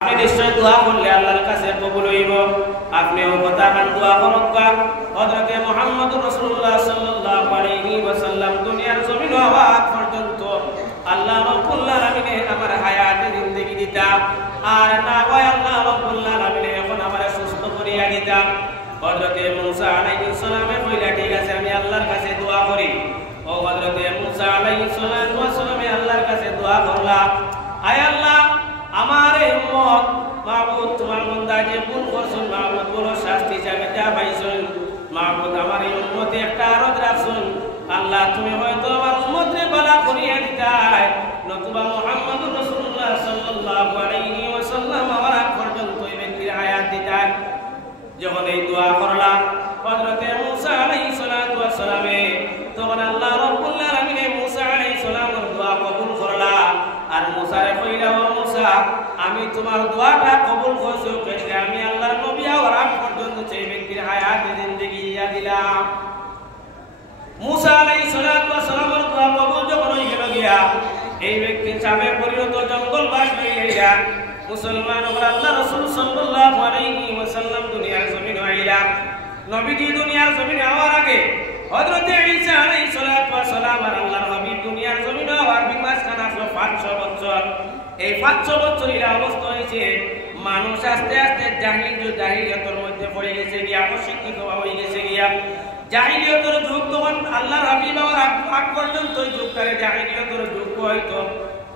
আপনি নিশ্চয় দোয়া করলে আল্লাহর কাছে কবুল হইব। আপনি ও কথা কান দোয়া করুকা হযরতে মুহাম্মদুর রাসূলুল্লাহ সাল্লাল্লাহু আলাইহি ওয়াসাল্লাম দুনিয়ার জমিন হওয়া পর্যন্ত আল্লাহ রাব্বুল আলামিন আমার হায়াতে জিন্দেগি দিতা, আর না হয় আল্লাহ রাব্বুল আলামিন এখন আমার সুস্থ করিয়া দিতা। হযরতে মুসা আলাইহিস সালামে কইলা, ঠিক আছে আমি আল্লাহর কাছে দোয়া করি। ও হযরতে মুসা আলাইহিস সালামে আল্লাহর কাছে দোয়া করলা, আয় আল্লাহ আমার এই উম্মত মাবুদ তোমার বান্দা যে ভুল করছেন মাবুদ বড় শাস্তি হিসাবে যা পাইছেন মাবুদ আমার এই উম্মতে একটা আরদ রাখছেন। আল্লাহ তুমি হয়তো আমার উম্মতরে বালা করিয়া দিতাই, নতুবা মুহাম্মদুর রাসূলুল্লাহ সাল্লাল্লাহু আলাইহি ওয়াসাল্লাম আমার আগ পর্যন্ত এই ব্যক্তির হায়াত দিতাই। যখন এই দোয়া করলাম হযরতে মুসা আলাইহিস সালাতু ওয়াস সালামে, তখন আল্লাহ রাব্বুল আলামিন মুসা আলাইহিস সালামের দোয়া কবুল করলা। আর মুসারে কইলা, ও মুসা আমি তোমার দোয়াটা কবুল করছি, কেন আমি আল্লাহর নবী হওয়ার আগ পর্যন্ত সেই ব্যক্তির হায়াতে জিন্দেগি দিয়া দিলাম। মুসা আলাইহিস সালাতু ওয়াস সালামের দোয়া কবুল যখন হয়ে গেল গিয়া এই ব্যক্তির সামনে পরিণত জঙ্গলবাস হয়ে গেলা। মুসলমান ও আল্লাহ রাসূল সাল্লাল্লাহু আলাইহি ওয়াসাল্লাম দুনিয়ার জমিনে আইলা। নবীজি দুনিয়ার জমিনে আওয়ার আগে হযরতে ঈসা আলাইহিস সালাতু ওয়াস সালাম আর আল্লাহর হাবিব দুনিয়ার জমিনে আওয়ার বিমাসখানা আসলো 500 বছর। এই 500 বছর এর অবস্থা হয়েছে মানুষ আস্তে আস্তে জাহিলিয়তের মধ্যে পড়ে গেছে গিয়া, অশিক্ষিত হয়ে গেছে গিয়া। জাহিলিয়তের যুগ তখন আল্লাহর হাবিব আওয়ার আগ পর্যন্ত যুগটারে জাহিলিয়তের যুগ হয়তো।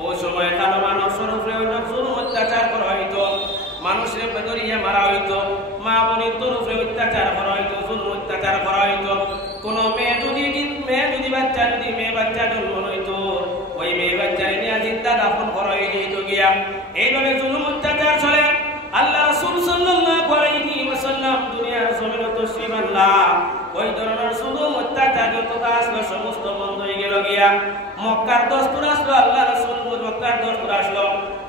ওই সময় কালো মানুষের উপরে জুলুম অত্যাচার করা হইতো, মানুষের বেদরিয়া মারা হইতো, মা বোনের উপরে অত্যাচার করা হইতো, জুলুম অত্যাচার করা হইতো। কোন মেয়ে বাচ্চা জন্ম হইতো, ওই মেয়ে বাচ্চা নিয়ে জিন্দা দাফন করা হয়ে যেত গিয়া। এইভাবে জুলুম অত্যাচার চলে। আল্লাহ রাসূল সাল্লাল্লাহু আলাইহি ওয়াসাল্লাম দুনিয়ার জমিনে তশরীফ আনলা। ওই ধরনের জুলুম অত্যাচার যত আসলো সমস্ত বন্ধ হয়ে গেল গিয়া। মক্কার দস্তুর আসলো, আল্লাহ রাসূল মক্কার দস্তুর আসলো।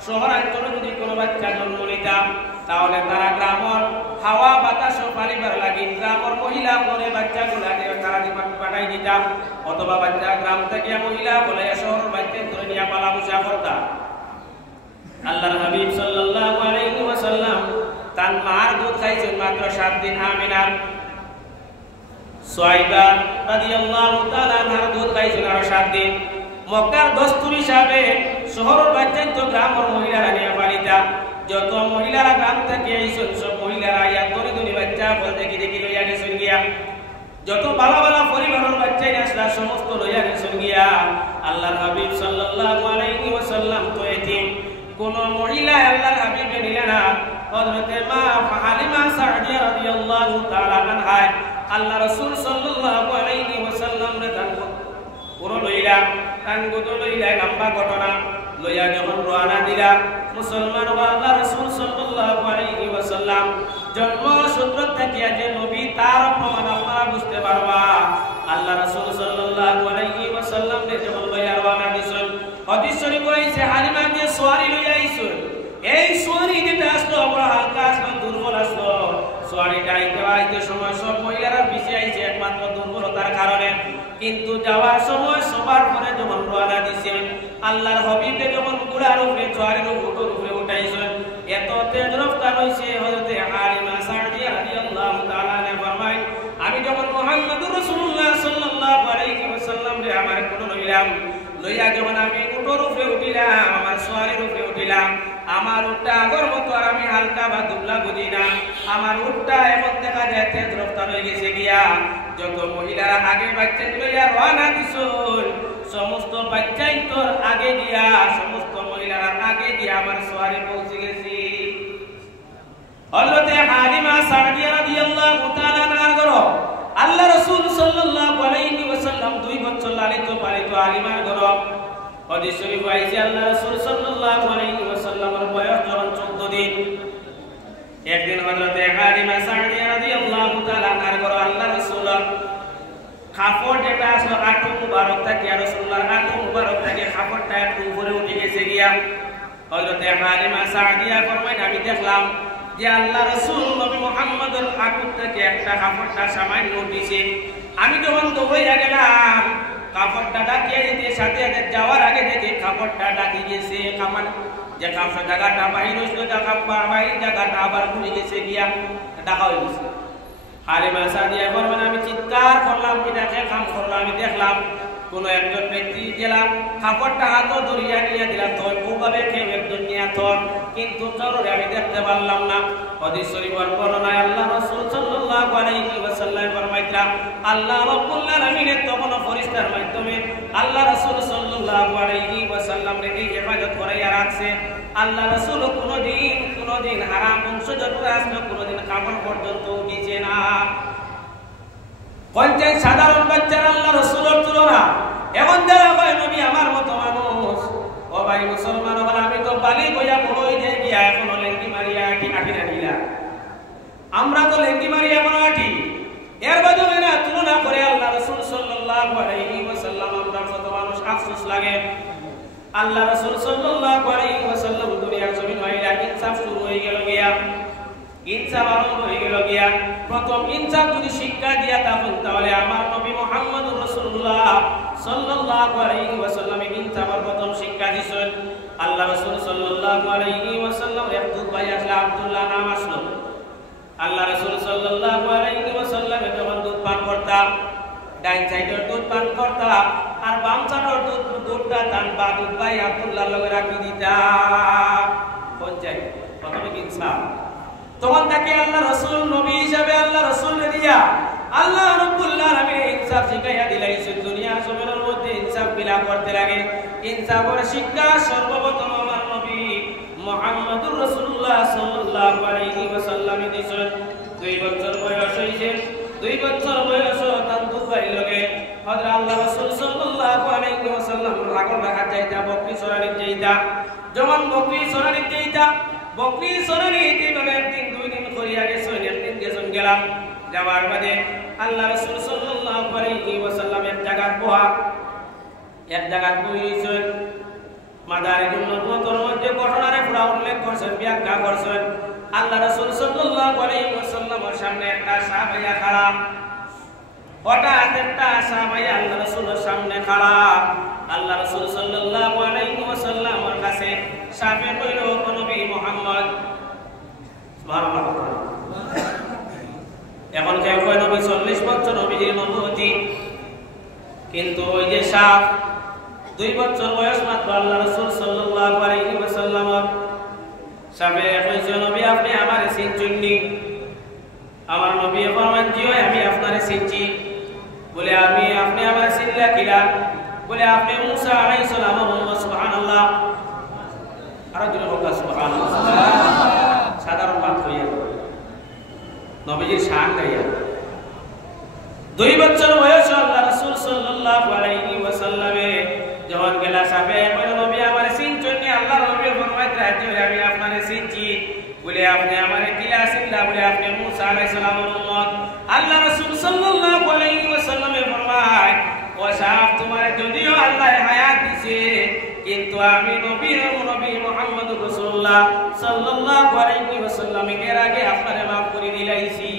শহরাঞ্চলে যদি কোনো বাচ্চা জন্ম নিতাম তাহলে তারা গ্রামের হাওয়া বাতাস পারিবার লাগি গ্রামের মহিলা বলে বাচ্চাগুলাকে তারা পাঠাই দিতাম, অথবা বাচ্চা গ্রাম থেকে মহিলা বলে শহর বাচ্চা ধরে নিয়ে পালা বসা করতাম। আল্লাহর হাবিব সাল্লাল্লাহু আলাইহি ওয়াসাল্লাম তার মার দুধ খাইছেন মাত্র 7 দিন। আমিনা সুয়াইবা রাদিয়াল্লাহু তাআলা আনহার দুধ খাইছেন আর 7 দিন। মক্কার দস্তুর হিসাবে শহরের বাচ্চা তো গ্রামের মহিলারা নিয়ে পালিতা। যত মহিলারা গ্রাম থেকে আইসন সব মহিলারা ইয়া ধরে বাচ্চা বলতে কি দেখি লইয়া গেছেন গিয়া। যত ভালো ভালো পরিবারের বাচ্চাই আসলা সমস্ত লইয়া গেছেন গিয়া। আল্লাহর হাবিব সাল্লাল্লাহু আলাইহি ওয়াসাল্লাম তো এতিম, কোন মহিলা আল্লাহর হাবিবে নিলেন না। হযরতে মা হালিমা সাদিয়া রাদিয়াল্লাহু তাআলা আনহা আল্লাহ রাসূল সাল্লাল্লাহু আলাইহি ওয়াসাল্লাম রে দান পুরো লইলা কানগুতো লইলা লম্বা ঘটনা লইয়া যখন রওনা দিলা মুসলমান ও আল্লাহ রাসূল সাল্লাল্লাহু আলাইহি ওয়াসাল্লাম জন্ম সূত্র থেকে যে নবী তার প্রমাণ আপনারা বুঝতে পারবা। আল্লাহ রাসূল সাল্লাল্লাহু আলাইহি ওয়াসাল্লাম রে যখন লইয়া রওনা দিছেন হাদিস শরীফ হইছে হালিমা যে সওয়ারি লইয়া আইছেন, এই সওয়ারি যেটা আসলো বড় হালকা আসলো, দুর্বল আসলো। সওয়ারিটা আইতে সময় সব মহিলারা পিছে আইছে একমাত্র দুর্বলতার কারণে। কিন্তু যাওয়ার সময় সবার পরে যখন রওনা দিছেন আল্লাহর হাবিবকে যখন ঘোড়ার উপরে সওয়ারির উপরে উঠাইছেন, এত তেজ রফতার হইছে হযরতে হালিমা সাদিয়া রাদিয়াল্লাহু তাআলা আনহা ফরমায়, আমি যখন মুহাম্মদুর রাসূলুল্লাহ সাল্লাল্লাহু আলাইহি ওয়াসাল্লাম রে আমার কোন লইলাম লইয়া যখন আমি উটের উপরে উঠিলাম, আমার সওয়ারির উপরে উঠিলাম, আমার উটটা আগর মতো আর আমি হালকা বা দুবলা বুঝি না। আমার উটটা এখন দেখা যায় তেজ রফতার হয়ে গেছে গিয়া। যত মহিলারা আগে বাচ্চা লইয়া রওনা দিছেন সমস্ত বাচ্চাই তোর আগে গিয়া, সমস্ত মহিলারা আগে গিয়া আমার সওয়ারি পৌঁছে গেছি। হযরতে হালিমা সাদিয়া রাদিয়াল্লাহু তাআলা আনহার ঘর আল্লাহ রাসূল সাল্লাল্লাহু আলাইহি ওয়াসাল্লাম 2 বছর লালিত পালিত হালিমার ঘর। হাদিস শরীফ আইছে আল্লাহ রাসূল সাল্লাল্লাহু আলাইহি ওয়াসাল্লামের বয়স যখন 14 দিন। একদিন হযরতে হালিমা সাদিয়া রাদিয়াল্লাহু তাআলা আনহার ঘর আল্লাহ রাসূল কাপড় যেটা আসলো আটু মুবারক থাকে আর রাসূলুল্লাহর আটু মুবারক থাকে কাপড়টা একটু উপরে উঠে গেছে গিয়া। হযরতে হালিমা সাদিয়া ফরমায়, আমি দেখলাম যে আল্লাহ রাসূল নবী মুহাম্মদের আটু থেকে একটা কাপড়টা সামান্য উঠেছে। আমি যখন দৌড়াইয়া গেলাম কাপড়টা ডাকিয়ে যেতে সাথে যাওয়ার আগে থেকে কাপড়টা ডাকি গেছে, যে কামসা জায়গাটা বাহির হইছিল বাহির জায়গাটা আবার ঘুরে গেছে গিয়া ঢাকা হয়ে গেছে। হালিমা সাদিয়া বলবেন আমি চিৎকার করলাম, এটাকে কাম করলাম, আমি দেখলাম কোন একজন ব্যক্তি গেলাম কাপড়টা হাতও ধরিয়া নিয়ে দিলাম, তো ওভাবে কেউ একজন নিয়ে থর, কিন্তু চররে আমি দেখতে পারলাম না। হাদিস শরীফের বর্ণনায় আল্লাহ রাসূল সাল্লাল্লাহু আলাইহি ওয়াসাল্লাম ফরমাইলেন আল্লাহ রাব্বুল আলামিনের তখন ফেরেশতার মাধ্যমে আল্লাহ রাসূল সাল্লাল্লাহু আলাইহি ওয়াসাল্লাম রেখে হেফাজত করাইয়া রাখছে। আল্লাহ রাসূল কোনদিন হারাম বংশধর আসলে কোনদিন কাপড় পর্যন্ত উঠিছে না। পঞ্চায়েত সাধারণ বাচ্চারা আল্লাহ রাসূলের তুলনা, এখন যারা ভাই নবী আমার মতো মানুষ, ও ভাই মুসলমান বলে আমি তো বালি বইয়া বড়ই যাই গিয়া এখনো লেঙ্গি মারিয়া আটি না দিলা, আমরা তো লেঙ্গি মারিয়া এখনো আটি, এর বাদে না তুলনা করে আল্লাহ রাসূল সাল্লাল্লাহু আলাইহি ওয়াসাল্লাম আমরা কত মানুষ আফসোস লাগে। আল্লাহ রাসূল সাল্লাল্লাহু আলাইহি ওয়াসাল্লাম দুনিয়ার জমিন হইলা ইনসাফ শুরু হয়ে গেল গিয়া, ইনসাফ আরম্ভ হয়ে গেল গিয়া। প্রথম ইনসাফ যদি শিক্ষা দিয়া থাকুন তাহলে আমার নবী মুহাম্মদুর রাসূলুল্লাহ সাল্লাল্লাহু আলাইহি ওয়াসাল্লাম ইনসাফের প্রথম শিক্ষা দিয়েছেন। আল্লাহ রাসূল সাল্লাল্লাহু আলাইহি ওয়াসাল্লাম এক দুধ ভাই আসলে আব্দুল্লাহ নাম আসলো। আল্লাহ রাসূল সাল্লাল্লাহু আলাইহি ওয়াসাল্লাম যখন দুধ পান করতাম, ডাইন সাইডের দুধ পান করতাম আর বাম সাইডের দুধটা দান বা দুধ ভাই আব্দুল্লাহর লগে রাখি দিতাম। পঞ্চায়েত প্রথমে ইনসাফ, তখন তাকে আল্লাহ রাসূল নবী হিসাবে আল্লাহ রাসূল দিয়া আল্লাহ রাব্বুল আলামিন ইনসাফ শিখাইয়া দিলাইছেন। দুনিয়া জমিনের মধ্যে ইনসাফ বিলা করতে লাগে। ইনসাফের শিক্ষা সর্বপ্রথম আমার নবী মুহাম্মদুর রাসূলুল্লাহ সাল্লাল্লাহু আলাইহি ওয়াসাল্লাম দিয়েছেন। 2 বছর বয়স হইছে, 2 বছর বয়স তার দুধের লগে হযরত আল্লাহ রাসূল সাল্লাল্লাহু আলাইহি ওয়াসাল্লাম রাগল রাখা যাইতা, বকরি চরানি যাইতা। যখন বকরি চরানি যাইতা, বকরি চরানি এইভাবে একদিন 2 দিন করিয়া গেছেন, একদিন গেছেন গেলাম, যাওয়ার বাদে আল্লাহ রাসূল সাল্লাল্লাহু আলাইহি ওয়াসাল্লাম এক জায়গায় বইছেন। মাদারিজুন নবুওয়াতের মধ্যে ঘটনারে পুরা উল্লেখ করছেন, ব্যাখ্যা করছেন। আল্লাহ রাসূল সাল্লাল্লাহু আলাইহি ওয়াসাল্লামের সামনে একটা সাহাবাইয়া খাড়া, হঠাৎ একটা সাহাবাইয়া আল্লাহ রাসূলের সামনে খাড়া। আল্লাহ রাসূল সাল্লাল্লাহু আলাইহি ওয়াসাল্লামের কাছে সাহাবে কইল ও নবী মুহাম্মদ, সুবহানাল্লাহ। এখন কেউ কয় নবী 40 বছর নবীর নবুয়তি, কিন্তু ওই যে সাহাব 2 বছর বয়স মাত্র আল্লাহ রাসূল সাল্লাল্লাহু আলাইহি ওয়াসাল্লাম সাহাবে কইছে নবী আপনি আমারে চিনছেননি? আমার নবী ফরমান জি আমি আপনারে চিনছি। বলে আপনি আমারে চিনলা কিলা? বলে আপনি মুসা আলাইহিস সালাম। সুবহানাল্লাহ, আর জোরে বলবা সুবহানাল্লাহ। সাধারণ বাত হইয়া নবীজির শান গাইয়া 2 বছর বয়স আল্লাহ রাসূল সাল্লাল্লাহু আলাইহি ওয়াসাল্লামে যখন গেলা সাহাবে বলে নবী আমারে চিনছেননি? আল্লাহ নবী ফরমাইলেন জি আমি আপনারে চিনছি। বলে আপনি আমারে কিলা চিনলা? বলে আপনি মুসা আলাইহিস সালামের উম্মত। আল্লাহ রাসূল সাল্লাল্লাহু আলাইহি ওয়াসাল্লামে ফরমায় ও সাহাব তোমারে যদিও আল্লাহ হায়াত দিয়েছে, কিন্তু আমি নবী মুহাম্মদুর রাসূলুল্লাহ সাল্লাল্লাহু আলাইহি ওয়াসাল্লাম এর আগে আপনারে maaf করে দিলাইছি।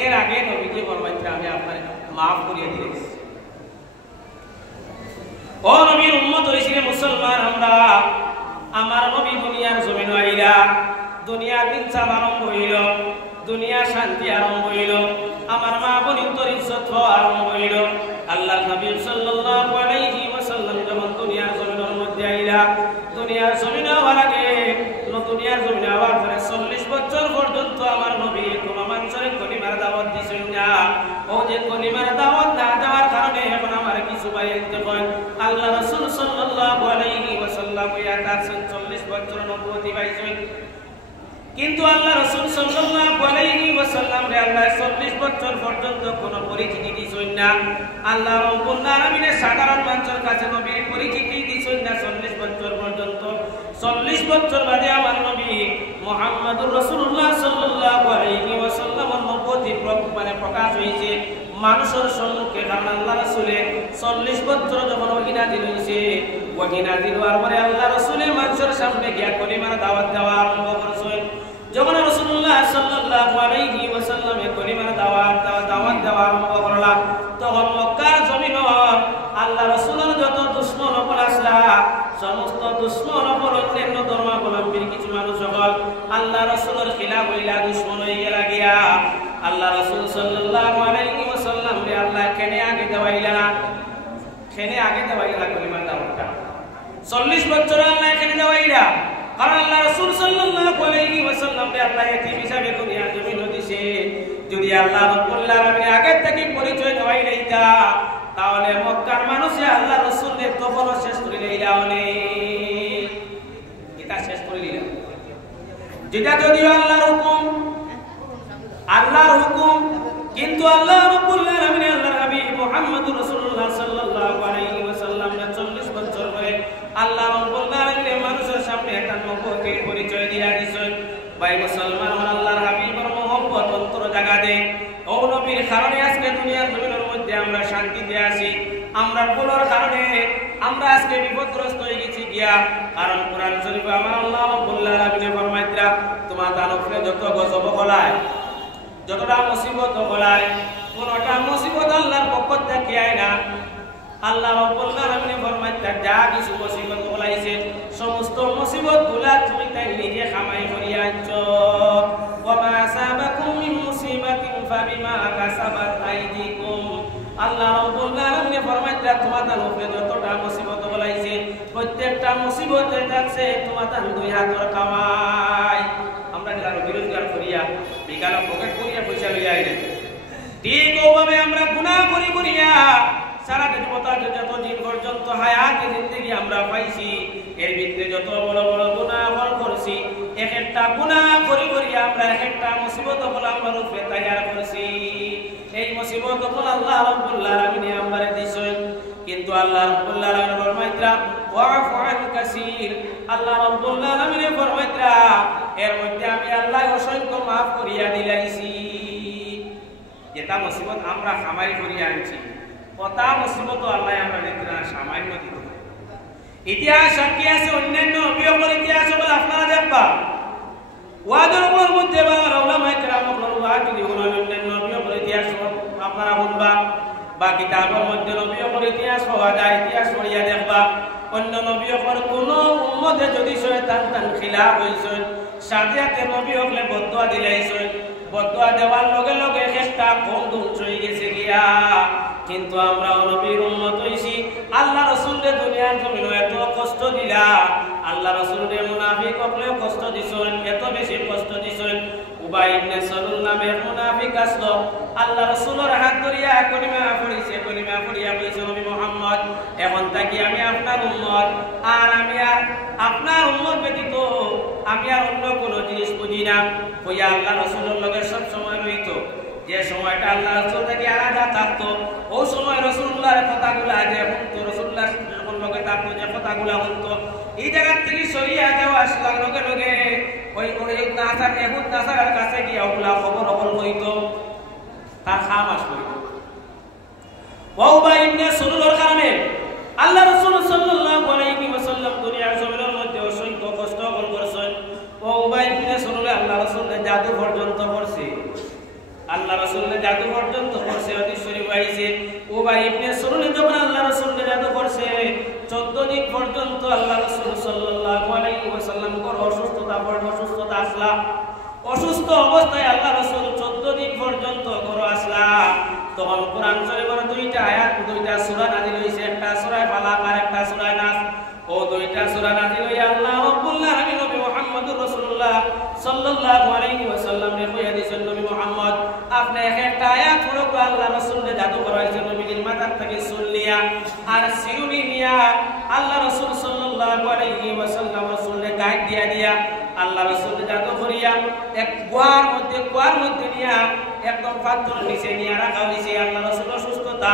এর আগে নবীজি ফরমাইছেন আমি আপনারে maaf করিয়ে দিলাইছি। ও নবীর উম্মত হইছিলেন মুসলমান আমরা, আমার নবী দুনিয়ার জমিন আইলা, দুনিয়ার ইনসাফ আরম্ভ হইল, দুনিয়া শান্তি আরম্ভ হইল, আমার মা বোনের ইজ্জত আরম্ভ হইল। আল্লাহ নবী সাল্লাল্লাহু আলাইহি ওয়াসাল্লাম যখন দুনিয়ার জমিনের মধ্যে আইলা, দুনিয়ার জমিনে হওয়ার আগে দুনিয়ার জমিনে হওয়ার পরে 40 বছর পর্যন্ত আমার নবী কোন মানুষের কলিমার দাওয়াত দিছেন না। ও যে কলিমার দাওয়াত না দেওয়ার কারণে এখন আমার কিছু বাইতে হয়। আল্লাহ রাসূল সাল্লাল্লাহু আলাইহি ওয়াসাল্লাম ইয়া তার 40 বছর নবুয়তি পাইছেন, কিন্তু আল্লাহ রাসূল সাল্লাল্লাহু আলাইহি ওয়াসাল্লাম রে আল্লাহ 40 বছর পর্যন্ত কোনো পরিচিতি দিছেন না। আল্লাহ রাব্বুল আলামিনের সাধারণ মানুষের কাছে নবীর পরিচিতি দিছেন না 40 বছর পর্যন্ত। 40 বছর বাদে আমার নবী মুহাম্মদুর রাসূলুল্লাহ সাল্লাল্লাহু আলাইহি ওয়াসাল্লামের নবুয়তি প্রকাশ হইছে মানুষের সম্মুখে। কারণ আল্লাহ রাসূলের 40 বছর যখন ওহী নাযিল হইছে, ওহী নাযিল হওয়ার পরে আল্লাহ রাসূলের মানুষের সামনে গিয়া কলিমার দাওয়াত দেওয়া আরম্ভ করছেন। যখন রাসূলুল্লাহ সাল্লাল্লাহু আলাইহি ওয়াসাল্লাম কলিমার দাওয়াত দেওয়া আরম্ভ করলা, তখন মক্কার জমিন আল্লাহ রাসূলের যত দুশমন হল আসলা আল্লাহ রাসূলের খিলাফ হইলা দুশমন হয়ে গেল গিয়া আল্লাহ রাসূল সাল্লাল্লাহু আলাইহি ওয়াসাল্লাম রে আল্লাহ কেনে আগে দেওয়াইলা না কেনে আগে দেওয়াইলা কলিমার দাওয়াতটা 40 বছর আল্লাহ কেনে দেওয়াইলা কারণ আল্লাহ রাসূল সাল্লাল্লাহু আলাইহি ওয়াসাল্লাম রে আল্লাহ এতিম হিসাবে দুনিয়ার জমিন দিছে যদি আল্লাহ রাব্বুল আলামিন আগে থেকে পরিচয় দেওয়াই লইতা তাহলে মক্কার মানুষে আল্লাহ রাসূলের তখন শেষ করে লইলা অনেক এটা শেষ করে লইলা যেটা যদিও আল্লাহর হুকুম কিন্তু আল্লাহ রাব্বুল আলামিন আল্লাহর হাবিব মুহাম্মদুর রাসূলুল্লাহ সাল্লাল্লাহু আলাইহি ওয়াসাল্লাম 40 বছর পরে আল্লাহ রাব্বুল আলামিন মানুষের সামনে একটা নবুয়তের পরিচয় দিয়া দিয়েছেন ভাই মুসলমান আল্লাহর হাবিবের মহব্বত অন্তর জায়গা দেয় ও নবীর কারণে আজকে দুনিয়ার জমিনের মধ্যে আমরা শান্তিতে আছি আমরা ভুলের কারণে আমরা আজকে বিপদগ্রস্ত হয়ে গেছি গিয়া কারণ কোরআন শরীফে আমার আল্লাহ রাব্বুল আলামিন ফরমাইতরা তোমার তানফরে যত গজব হলায় যতটা মুসিবত হলায় কোনটা মুসিবত আল্লাহর পক্ষ থেকে আয় না আল্লাহ রাব্বুল আলামিন ফরমাইতরা যা কিছু মুসিবত হলাইছে সমস্ত মুসিবতগুলা তুমি তাই নিজে কামাই করিয়া আনছো ওয়া আসাবাকুম মিন মুসিবাতিন ফাবিমা কাসাবাত আইদিকুম আল্লাহ রাব্বুল আলামিন ফরমাইতরা তোমাদের উপরে যতটা মুসিবত হলাইছে প্রত্যেকটা মুসিবতে থাকছে তোমাদের দুই হাতের কামাই আমরা যারা বিরোজগার করিয়া বিকালে পকেট করিয়া পয়সা লইয়া আইলে ঠিক ওভাবে আমরা গুনাহ করিয়া সারা যতদিন পর্যন্ত হায়াতে জিন্দেগি আমরা পাইছি এর ভিতরে যত বড় বড় গুনাহ করছি এক একটা গুনাহ করি আমরা এক একটা মুসিবত বলে আমরা উপরে তৈয়ার করছি এই মুসিবত বলে আল্লাহ রাব্বুল আলামিন আমারে দিছেন কিন্তু আল্লাহ রাব্বুল আলামিন ফরমাইতরা ওয়াফু আন কাসীর আল্লাহ রাব্বুল আলামিন ফরমাইতরা এর মধ্যে আমি আল্লাহ অসংখ্য maaf করিয়া দিলাইছি যেটা মুসিবত আমরা কামাই করিয়া আনছি ওটা মুসিবত আল্লাহ আমরা নিতে সামান্য দিতে ইতিহাস সাক্ষী আছে অন্যান্য নবীর ইতিহাস বলে আপনারা দেখবা ওয়াদের মধ্যে বা উলামায়ে কেরামের ওয়াদ যদি অন্যান্য নবীর ইতিহাস আপনারা শুনবা বা কিতাবের মধ্যে নবীর ইতিহাস পাওয়া যায় ইতিহাস পড়িয়া দেখবা অন্য নবীর কোন উম্মতে যদি শয়তান খিলাফ হইছে সাথে নবী হলে বদদুয়া দিলাইছে বদদুয়া দেওয়ার লগে লগে একটা কম ধ্বংস হয়ে গেছে গিয়া কিন্তু আমরা নবীর উম্মত হইছি আল্লাহ রাসূলের দুনিয়ার জমিনে এত কষ্ট দিলা আল্লাহ রাসূলের মুনাফিক হলে কষ্ট দিছেন এত বেশি কষ্ট দিছেন উবাই ইবনে সালুল নামে মুনাফিক আসলো আল্লাহ রাসূলের হাত ধরিয়া কলিমা পড়িয়া কইছে নবী মুহাম্মদ এখন থাকি আমি আপনার উম্মত আর আমি আর আপনার উম্মত ব্যতীত আমি আর অন্য কোনো জিনিস বুঝি না কইয়া আল্লাহ রাসূলের লগে সব সময় রইতো যে সময়টা আল্লাহ রাসূল থেকে আলাদা থাকতো ওই সময় রাসূলুল্লাহর কথাগুলো যে শুনতো রাসূলুল্লাহ যখন লগে থাকতো যে কথাগুলো শুনতো এই জায়গা থেকে সরিয়ে দেওয়া আসলাম লগে লগে ওই নাসার কাছে গিয়ে ওগুলা খবর হইতো তার খাম আসলো ওয়াউবা ইবনে সুলুলের কারণে আল্লাহ রাসূল সাল্লাল্লাহু আলাইহি ওয়াসাল্লাম দুনিয়ার জমিনের মধ্যে অসংখ্য কষ্ট করেছেন ওয়াউবা ইবনে সুলুল আল্লাহ রাসূলের জাদু পর্যন্ত করছে আল্লাহ রাসূলের জাদু পর্যন্ত করছে হাদিস শরীফ আইছে ওয়াউবা ইবনে সুলুল যখন আল্লাহ রাসূলের জাদু করছে 14 দিন পর্যন্ত আল্লাহ রাসূল সাল্লাল্লাহু আলাইহি ওয়াসাল্লাম অসুস্থতা আসলা অসুস্থ অবস্থায় আল্লাহ রাসূল 14 দিন পর্যন্ত ঘরে আসলা তখন কোরআন শরীফের দুইটা আয়াত দুইটা সূরা নাযিল হইছে একটা সূরা ফালাক আর একটা সূরা নাস ও দুইটা সূরা নাযিল হই আল্লাহ রাব্বুল আলামিন নবী মুহাম্মদুর রাসূলুল্লাহ সাল্লাল্লাহু আলাইহি ওয়াসাল্লাম রে কইয়া দিয়েছেন নবী মুহাম্মদ আপনি একটা আয়াত পড়ো আল্লাহ রাসূলের জাদু করাইছেন নবীর মাথার থেকে সুললিয়া আর সিরুনি নিয়া আল্লাহ রাসূল সাল্লাল্লাহু আলাইহি ওয়াসাল্লাম রাসূলের গায়ে দিয়া আল্লাহ রাসূলের জাদু করিয়া এক কুয়ার মধ্যে নিয়া একদম পাথর নিচে নিয়ে রাখা হইছে আল্লাহ রাসূল সুস্থতা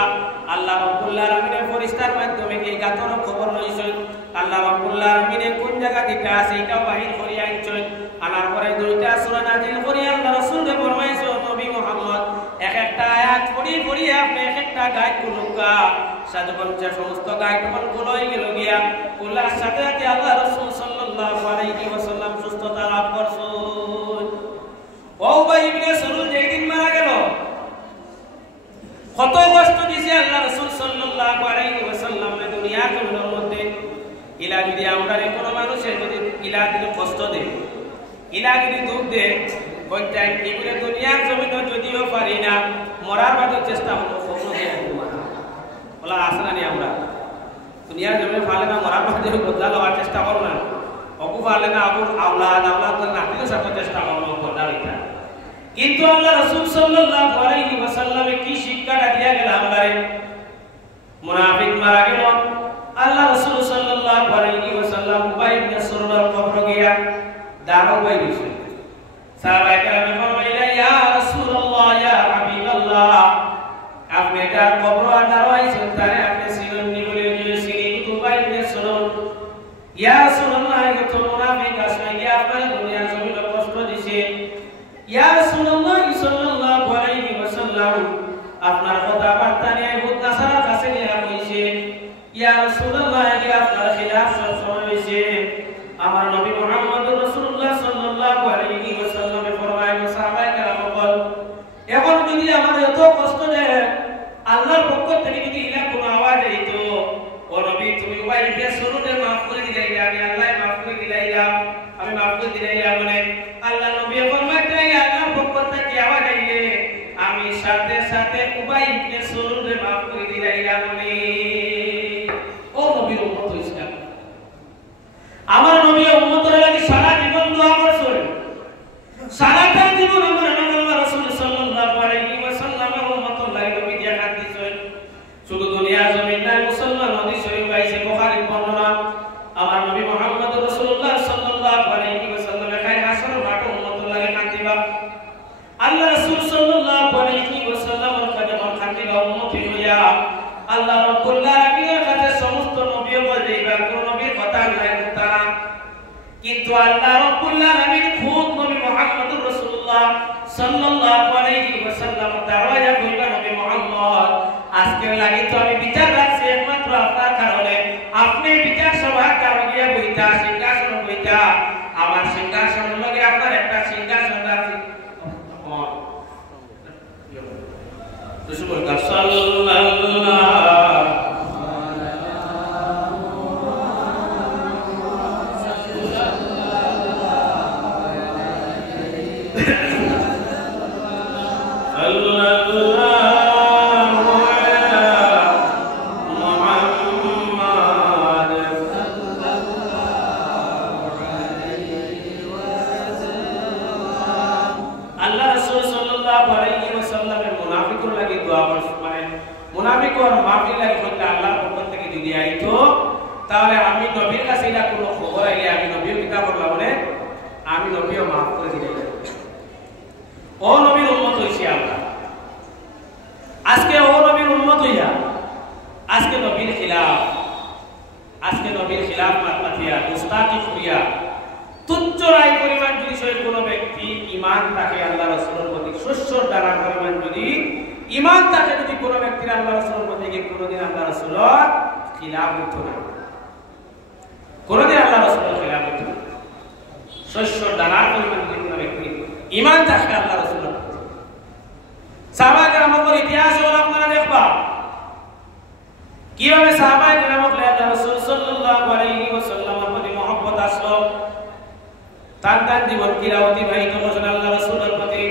আল্লাহ রাব্বুল আলামিনের ফেরেশতার মাধ্যমে এই গাতর খবর লইছেন আল্লাহ রাব্বুল আলামিনের কোন জায়গা থেকে আছে এটা বাহির করিয়া আনছেন আনার পরে দুইটা সূরা নাযিল করিয়া আল্লাহ রাসূলকে ফরমাইছে নবী মুহাম্মদ এক একটা আয়াত পড়ি আপনি এক একটা গায়ত গুলোকা সাধবঞ্চা সমস্ত গায়ত গুলোই গেল গিয়া কুল্লার সাথে সাথে আল্লাহ রাসূল সাল্লাল্লাহু আলাইহি ওয়াসাল্লাম সুস্থতা লাভ করছেন ওয়াউবা ইবনে সুলুল যেদিন মারা গেল কত কষ্ট দিয়েছে আল্লাহ রাসূল সাল্লাল্লাহু আলাইহি ওয়াসাল্লাম দুনিয়ার জমিনের মধ্যে ইলা যদি আমরা কোনো মানুষের যদি ইলা দিলে কষ্ট দেয় ইলাগিরি দুধ দে কোনটাই এগুলো দুনিয়ার জমিন যদিও পারি না মরার বাদে চেষ্টা করবো বলা আসে না আমরা দুনিয়ার জমিনে পারলে না মরার বাদে বদলা লওয়ার চেষ্টা করো না অকু পারলে না আবুর আওলাদ নাতিদের সাথে চেষ্টা করবো বদলা লইতা কিন্তু আল্লাহ রাসূল সাল্লাল্লাহু আলাইহি ওয়াসাল্লামে কি শিক্ষাটা দিয়া গেল আমরারে মুনাফিক মারা গেল আল্লাহ রাসূল সাল্লাল্লাহু আলাইহি ওয়াসাল্লাম উবাই ইবনে সুররার কবর গিয়া দাঁড়াও বাই দিছে সাহাবায়ে কেরাম ফরমাইলেন ইয়া রাসূলুল্লাহ ইয়া হাবিবাল্লাহ আপনি যার কবর দাঁড়াইছেন তারে আপনি চিনেননি বলে যে চিনি উবাই ইবনে সুরর ইয়া রাসূলুল্লাহ এত মুনাফিক আসলে কি আপনার দুনিয়ার জমিনে কষ্ট দিছে ইয়া রাসূলুল্লাহ সাল্লাল্লাহু আলাইহি ওয়াসাল্লাম আপনার কথা বার্তা নিয়ে বহুত নাসারা কাছে নিয়ে কইছে ইয়া রাসূলুল্লাহ কি আপনার খিলাফ সব সময় হইছে আমার নবী মুহাম্মদুর রাসূলুল্লাহ সাল্লাল্লাহু আলাইহি ওয়াসাল্লাম ফরমায়েন সাহাবায়ে কেরাম বল এখন যদি আমার এত কষ্ট দেয় আল্লাহর পক্ষ থেকে যদি ইলা কোনো আওয়াজ আইতো ও নবী তুমি উবাই ইবনে সুরুদের maaf করে দিলাইলা আমি আল্লাহ maaf করে দিলাইলা আমি maaf করে দিলাইলা মানে আল্লাহ নবী ফরমাইতেন আল্লাহর পক্ষ থেকে আওয়াজ আইলে আমি সাথে সাথে উবাই ইবনে সুরুদের maaf করে দিলাইলা মানে ও নবীর উম্মত হইছে আমার নবী উম্মতের লাগি সারা জীবন দোয়া করছেন সারাটা জীবন আমার আল্লাহ রাসূল সাল্লাল্লাহু আলাইহি ওয়াসাল্লামের উম্মতের লাগি নবী দিয়া কাট দিছেন শুধু দুনিয়ার জমিন না মুসলমান হাদিস শরীফ গাইছে বুখারীর বর্ণনা আমার নবী মুহাম্মদ রাসূলুল্লাহ সাল্লাল্লাহু আলাইহি ওয়াসাল্লামের খাই হাসর মাঠ উম্মতের লাগি কাটিবা আল্লাহ রাসূল সাল্লাল্লাহু আলাইহি ওয়াসাল্লামের কাছে কাটিবা উম্মতি হইয়া আল্লাহ রাব্বুল আলামিনের কাছে সমস্ত নবী বলে ইবা কোন নবীর কথা নাই তারা কিন্তু আল্লাহ রাব্বুল আলামিন খুদ নবী মুহাম্মদুর রাসূলুল্লাহ সাল্লাল্লাহু আলাইহি ওয়াসাল্লাম দাওয়ায়া কইবা নবী মুহাম্মদ আজকে লাগি তো আমি বিচার রাখছি একমাত্র আপনার কারণে আপনি বিচার সভার কারণে গিয়া বইতা সিংহাসন বইতা আমার সিংহাসনের লগে আপনার একটা সিংহাসন আছে রাসূল সাল্লাল্লাহু তাহলে আমি নবীর কাছে এটা কোনো খবর আইলে আমি নবীও কিতা করলাম বলে আমি নবীও maaf করে দিলাম ও নবীর উম্মত হইছি আমরা আজকে ও নবীর উম্মত হইয়া আজকে নবীর খিলাফ মাতমাতিয়া গুস্তাখি করিয়া তুচ্ছ রায় পরিমাণ যদি সে কোনো ব্যক্তি ঈমান থাকে আল্লাহ রাসূলের প্রতি শস্যর দ্বারা পরিমাণ যদি ঈমান থাকে যদি কোনো ব্যক্তির আল্লাহ রাসূলের প্রতি কোনোদিন আল্লাহ রাসূলের খিলাফ হতো না কোনদিন আল্লাহ রাসূলের খিলাফ হতো না শস্যর দানার পরিমাণ যদি কোনো ব্যক্তি ঈমান থাকে আল্লাহ রাসূলের সাহাবা কেরামের ইতিহাস হলো আপনারা দেখবা কিভাবে সাহাবা কেরামকে আল্লাহ রাসূল সাল্লাল্লাহু আলাইহি ওয়াসাল্লামের প্রতি মহব্বত আসলো তার জীবন কিরা অতিবাহিত করছেন আল্লাহ রাসূলের প্রতি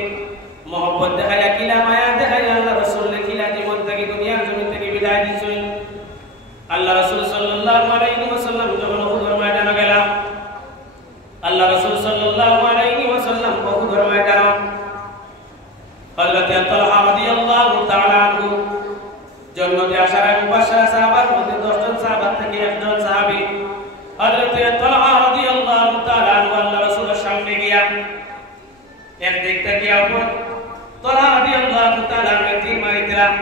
মহব্বত দেখাইয়া কিলা মায়া দেখাইয়া আল্লাহ রাসূলের কিলা জীবন থেকে দুনিয়ার জমিন থেকে বিদায় দিয়েছেন আল্লাহ রাসূল সাল্লাল্লাহু আলাইহি ওয়াসাল্লাম যখন উহুদের ময়দানে গেল আল্লাহ রাসূল সাল্লাল্লাহু আলাইহি ওয়াসাল্লাম উহুদের ময়দানে হযরত তালহা রাদিয়াল্লাহু তাআলা আনহু জন্নতে আসার মুবাশশারা সাহাবার মধ্যে 10 জন সাহাবা থেকে একজন সাহাবী হযরত তালহা রাদিয়াল্লাহু তাআলা আনহু আল্লাহ রাসূলের সামনে গিয়া এক দিক থেকে আপন তালহা রাদিয়াল্লাহু তাআলা আনহু তীর মারিছিলেন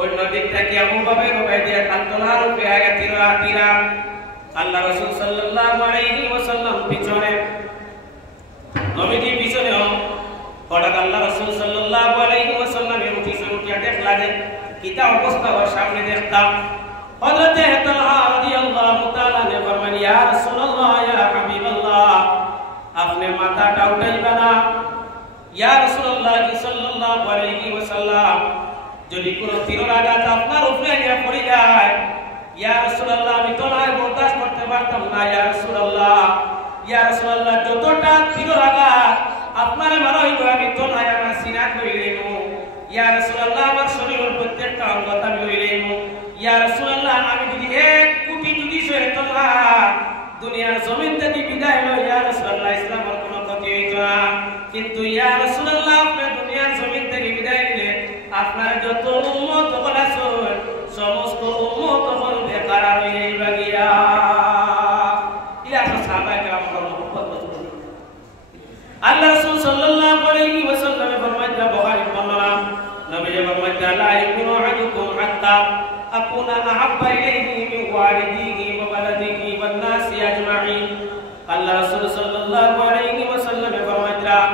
অন্য দিক থেকে আবু বকর ওবাইদিয়া তালহার উপরে আয়া তীর আল্লাহ রাসূল সাল্লাল্লাহু আলাইহি ওয়াসাল্লাম পিছনে নবীজি পিছনে হঠাৎ আল্লাহ রাসূল সাল্লাল্লাহু আলাইহি ওয়াসাল্লাম উঠিয়া দেখলা যে কিতা অবস্থা ওর সামনে দেখতাম হযরত তালহা রাদিয়াল্লাহু তাআলা ने फरमाया या রাসূলুল্লাহ ইয়া হাবিবাল্লাহ আপনি মাথাটা উঠাইবা না ইয়া রাসূলুল্লাহ সাল্লাল্লাহু আলাইহি ওয়াসাল্লাম যদি কোনো তীরের আঘাত আপনার উপরে গিয়ে পড়ে যায় ইয়া রাসূলুল্লাহ আমি তো না বরদাস্ত করতে পারতাম না ইয়া রাসূলুল্লাহ ইয়া রাসূলুল্লাহ যতটা ছিল লাগা আপনার ভালো হইতো আমি তো নাই আমার সিনা কইলেন ইয়া রাসূলুল্লাহ আমার শরীরের প্রত্যেকটা অঙ্গ আমি লইলেন ইয়া রাসূলুল্লাহ আমি যদি 1 কোটি যদি শয়তানরা দুনিয়ার জমিন থেকে বিদায় লই ইয়া রাসূলুল্লাহ ইসলামের কোনো ক্ষতি হইতো না কিন্তু ইয়া রাসূলুল্লাহ আপনি দুনিয়ার জমিন থেকে বিদায় নিলে আপনার যত উম্মত হল আছে সমস্ত উম্মত হল বেকার হয়ে যাইবা গিয়া ইলা সাহাবায়ে কেরাম মুহাম্মদ রাসূল আল্লাহ রাসূল সাল্লাল্লাহু আলাইহি ওয়াসাল্লাম ফরমাইলেন বুখারী বর্ণনা নবী ফরমাইলেন লা ইয়াকুনু আহাদুকুম হাত্তা আকুনা আহাব্বা ইলাইহি মিন ওয়ালিদিহি ওয়া ওয়ালাদিহি ওয়ান নাসি আজমাইন আল্লাহ রাসূল সাল্লাল্লাহু আলাইহি ওয়াসাল্লাম ফরমাইলেন